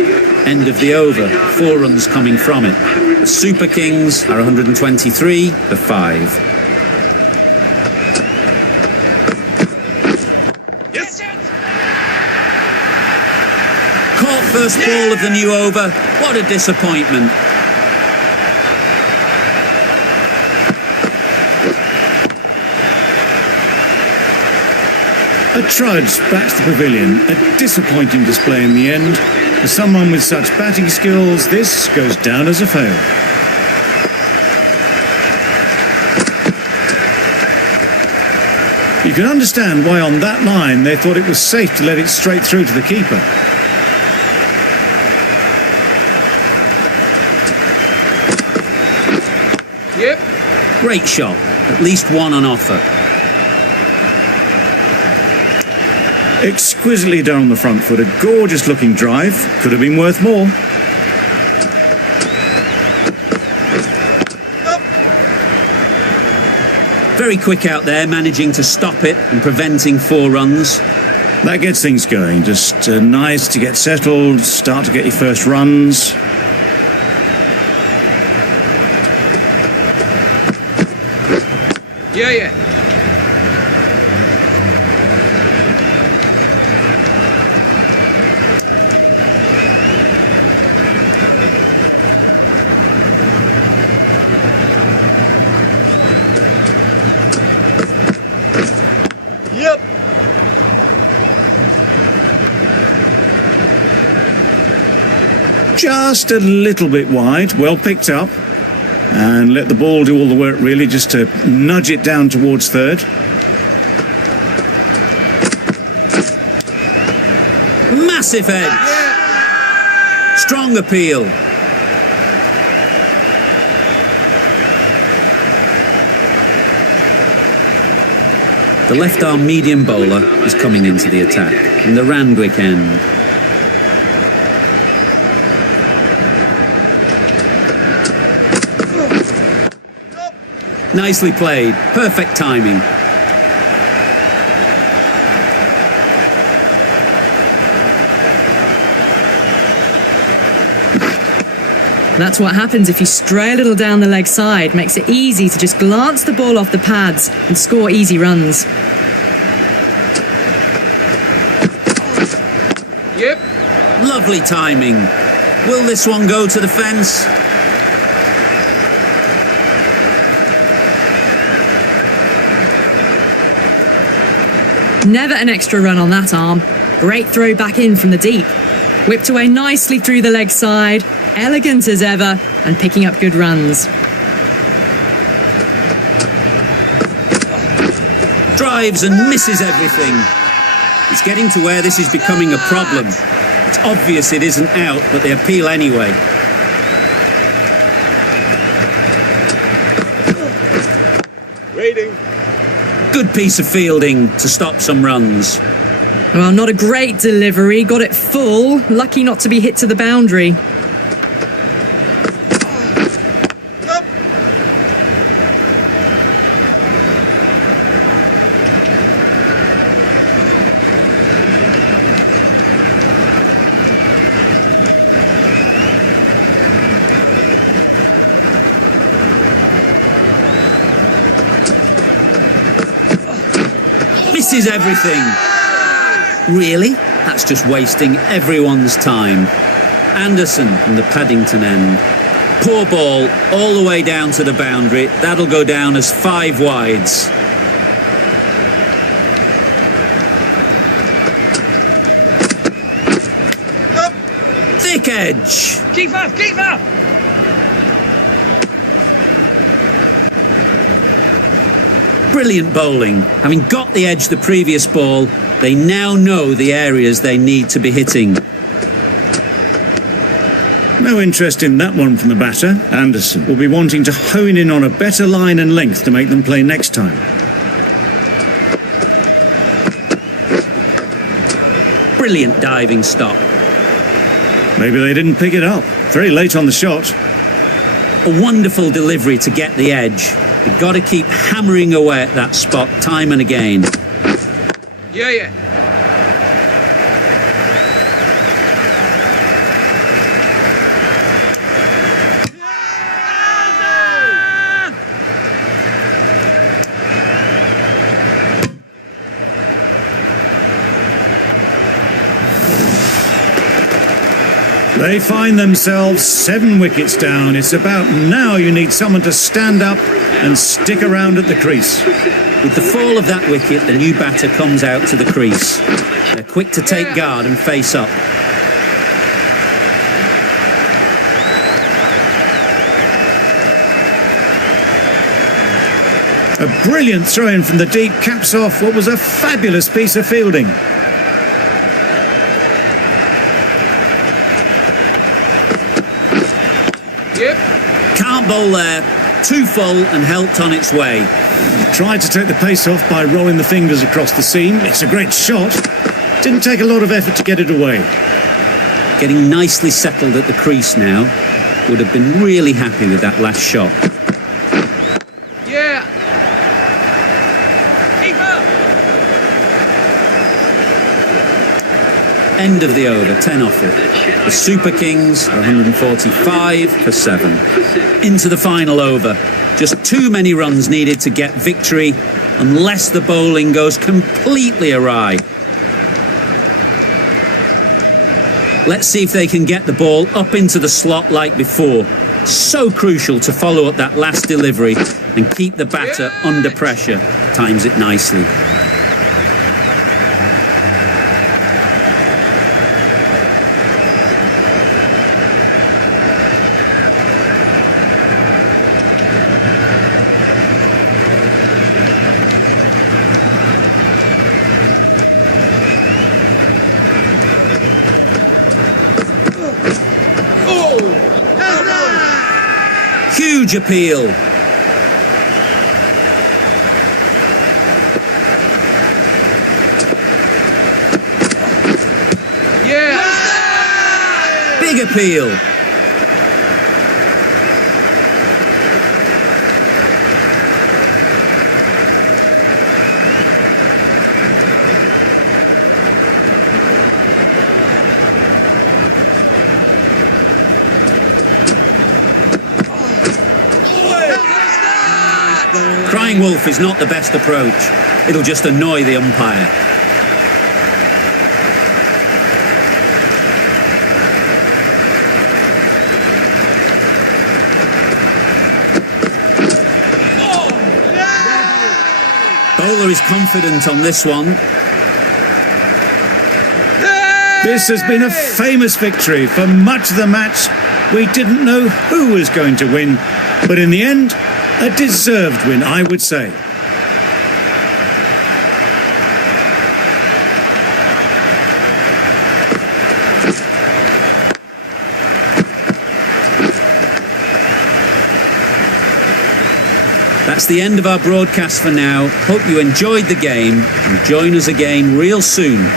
End of the over. 4 runs coming from it. The Super Kings are 123 for 5. Yes. Caught first ball of the new over. What a disappointment. A trudge back to the pavilion. A disappointing display in the end. For someone with such batting skills, this goes down as a fail. You can understand why on that line they thought it was safe to let it straight through to the keeper. Yep. Great shot. At least one on offer. Exquisitely done on the front foot. A gorgeous looking drive. Could have been worth more. Very quick out there, managing to stop it and preventing 4 runs. That gets things going. Just nice to get settled, start to get your first runs. Yeah. Yep. Just a little bit wide, well picked up. And let the ball do all the work really, just to nudge it down towards third. Massive edge. Strong appeal. The left-arm medium bowler is coming into the attack in the Randwick end. Nicely played. Perfect timing. That's what happens if you stray a little down the leg side. Makes it easy to just glance the ball off the pads and score easy runs. Yep. Lovely timing. Will this one go to the fence? Never an extra run on that arm. Great throw back in from the deep. Whipped away nicely through the leg side. Elegant as ever and picking up good runs. Drives and misses everything. It's getting to where this is becoming a problem. It's obvious it isn't out, but they appeal anyway. Waiting. Good piece of fielding to stop some runs. Well, not a great delivery. Got it full. Lucky not to be hit to the boundary. Up. Misses everything. Really? That's just wasting everyone's time. Anderson from the Paddington end. Poor ball all the way down to the boundary. That'll go down as 5 wides. Up. Thick edge. Keep up, keep up. Brilliant bowling. Having got the edge the previous ball, they now know the areas they need to be hitting. No interest in that one from the batter. Anderson will be wanting to hone in on a better line and length to make them play next time. Brilliant diving stop. Maybe they didn't pick it up. Very late on the shot. A wonderful delivery to get the edge. You've got to keep hammering away at that spot time and again. Yeah, yeah. They find themselves 7 wickets down. It's about now you need someone to stand up and stick around at the crease. With the fall of that wicket, the new batter comes out to the crease. They're quick to take guard and face up. A brilliant throw-in from the deep caps off what was a fabulous piece of fielding. Yep. Can't bowl there. Too full and helped on its way. Tried to take the pace off by rolling the fingers across the seam. It's a great shot. Didn't take a lot of effort to get it away. Getting nicely settled at the crease now. Would have been really happy with that last shot. Yeah. Keep up. End of the over, 10 off it. The Super Kings are 145 for 7. Into the final over. Just too many runs needed to get victory, unless the bowling goes completely awry. Let's see if they can get the ball up into the slot like before. So crucial to follow up that last delivery and keep the batter under pressure. Times it nicely. Huge appeal. Yeah. Big appeal. Crying wolf is not the best approach. It'll just annoy the umpire. Bowler is confident on this one. This has been a famous victory. For much of the match, we didn't know who was going to win, but in the end, a deserved win, I would say. that's the end of our broadcast for now. Hope you enjoyed the game and join us again real soon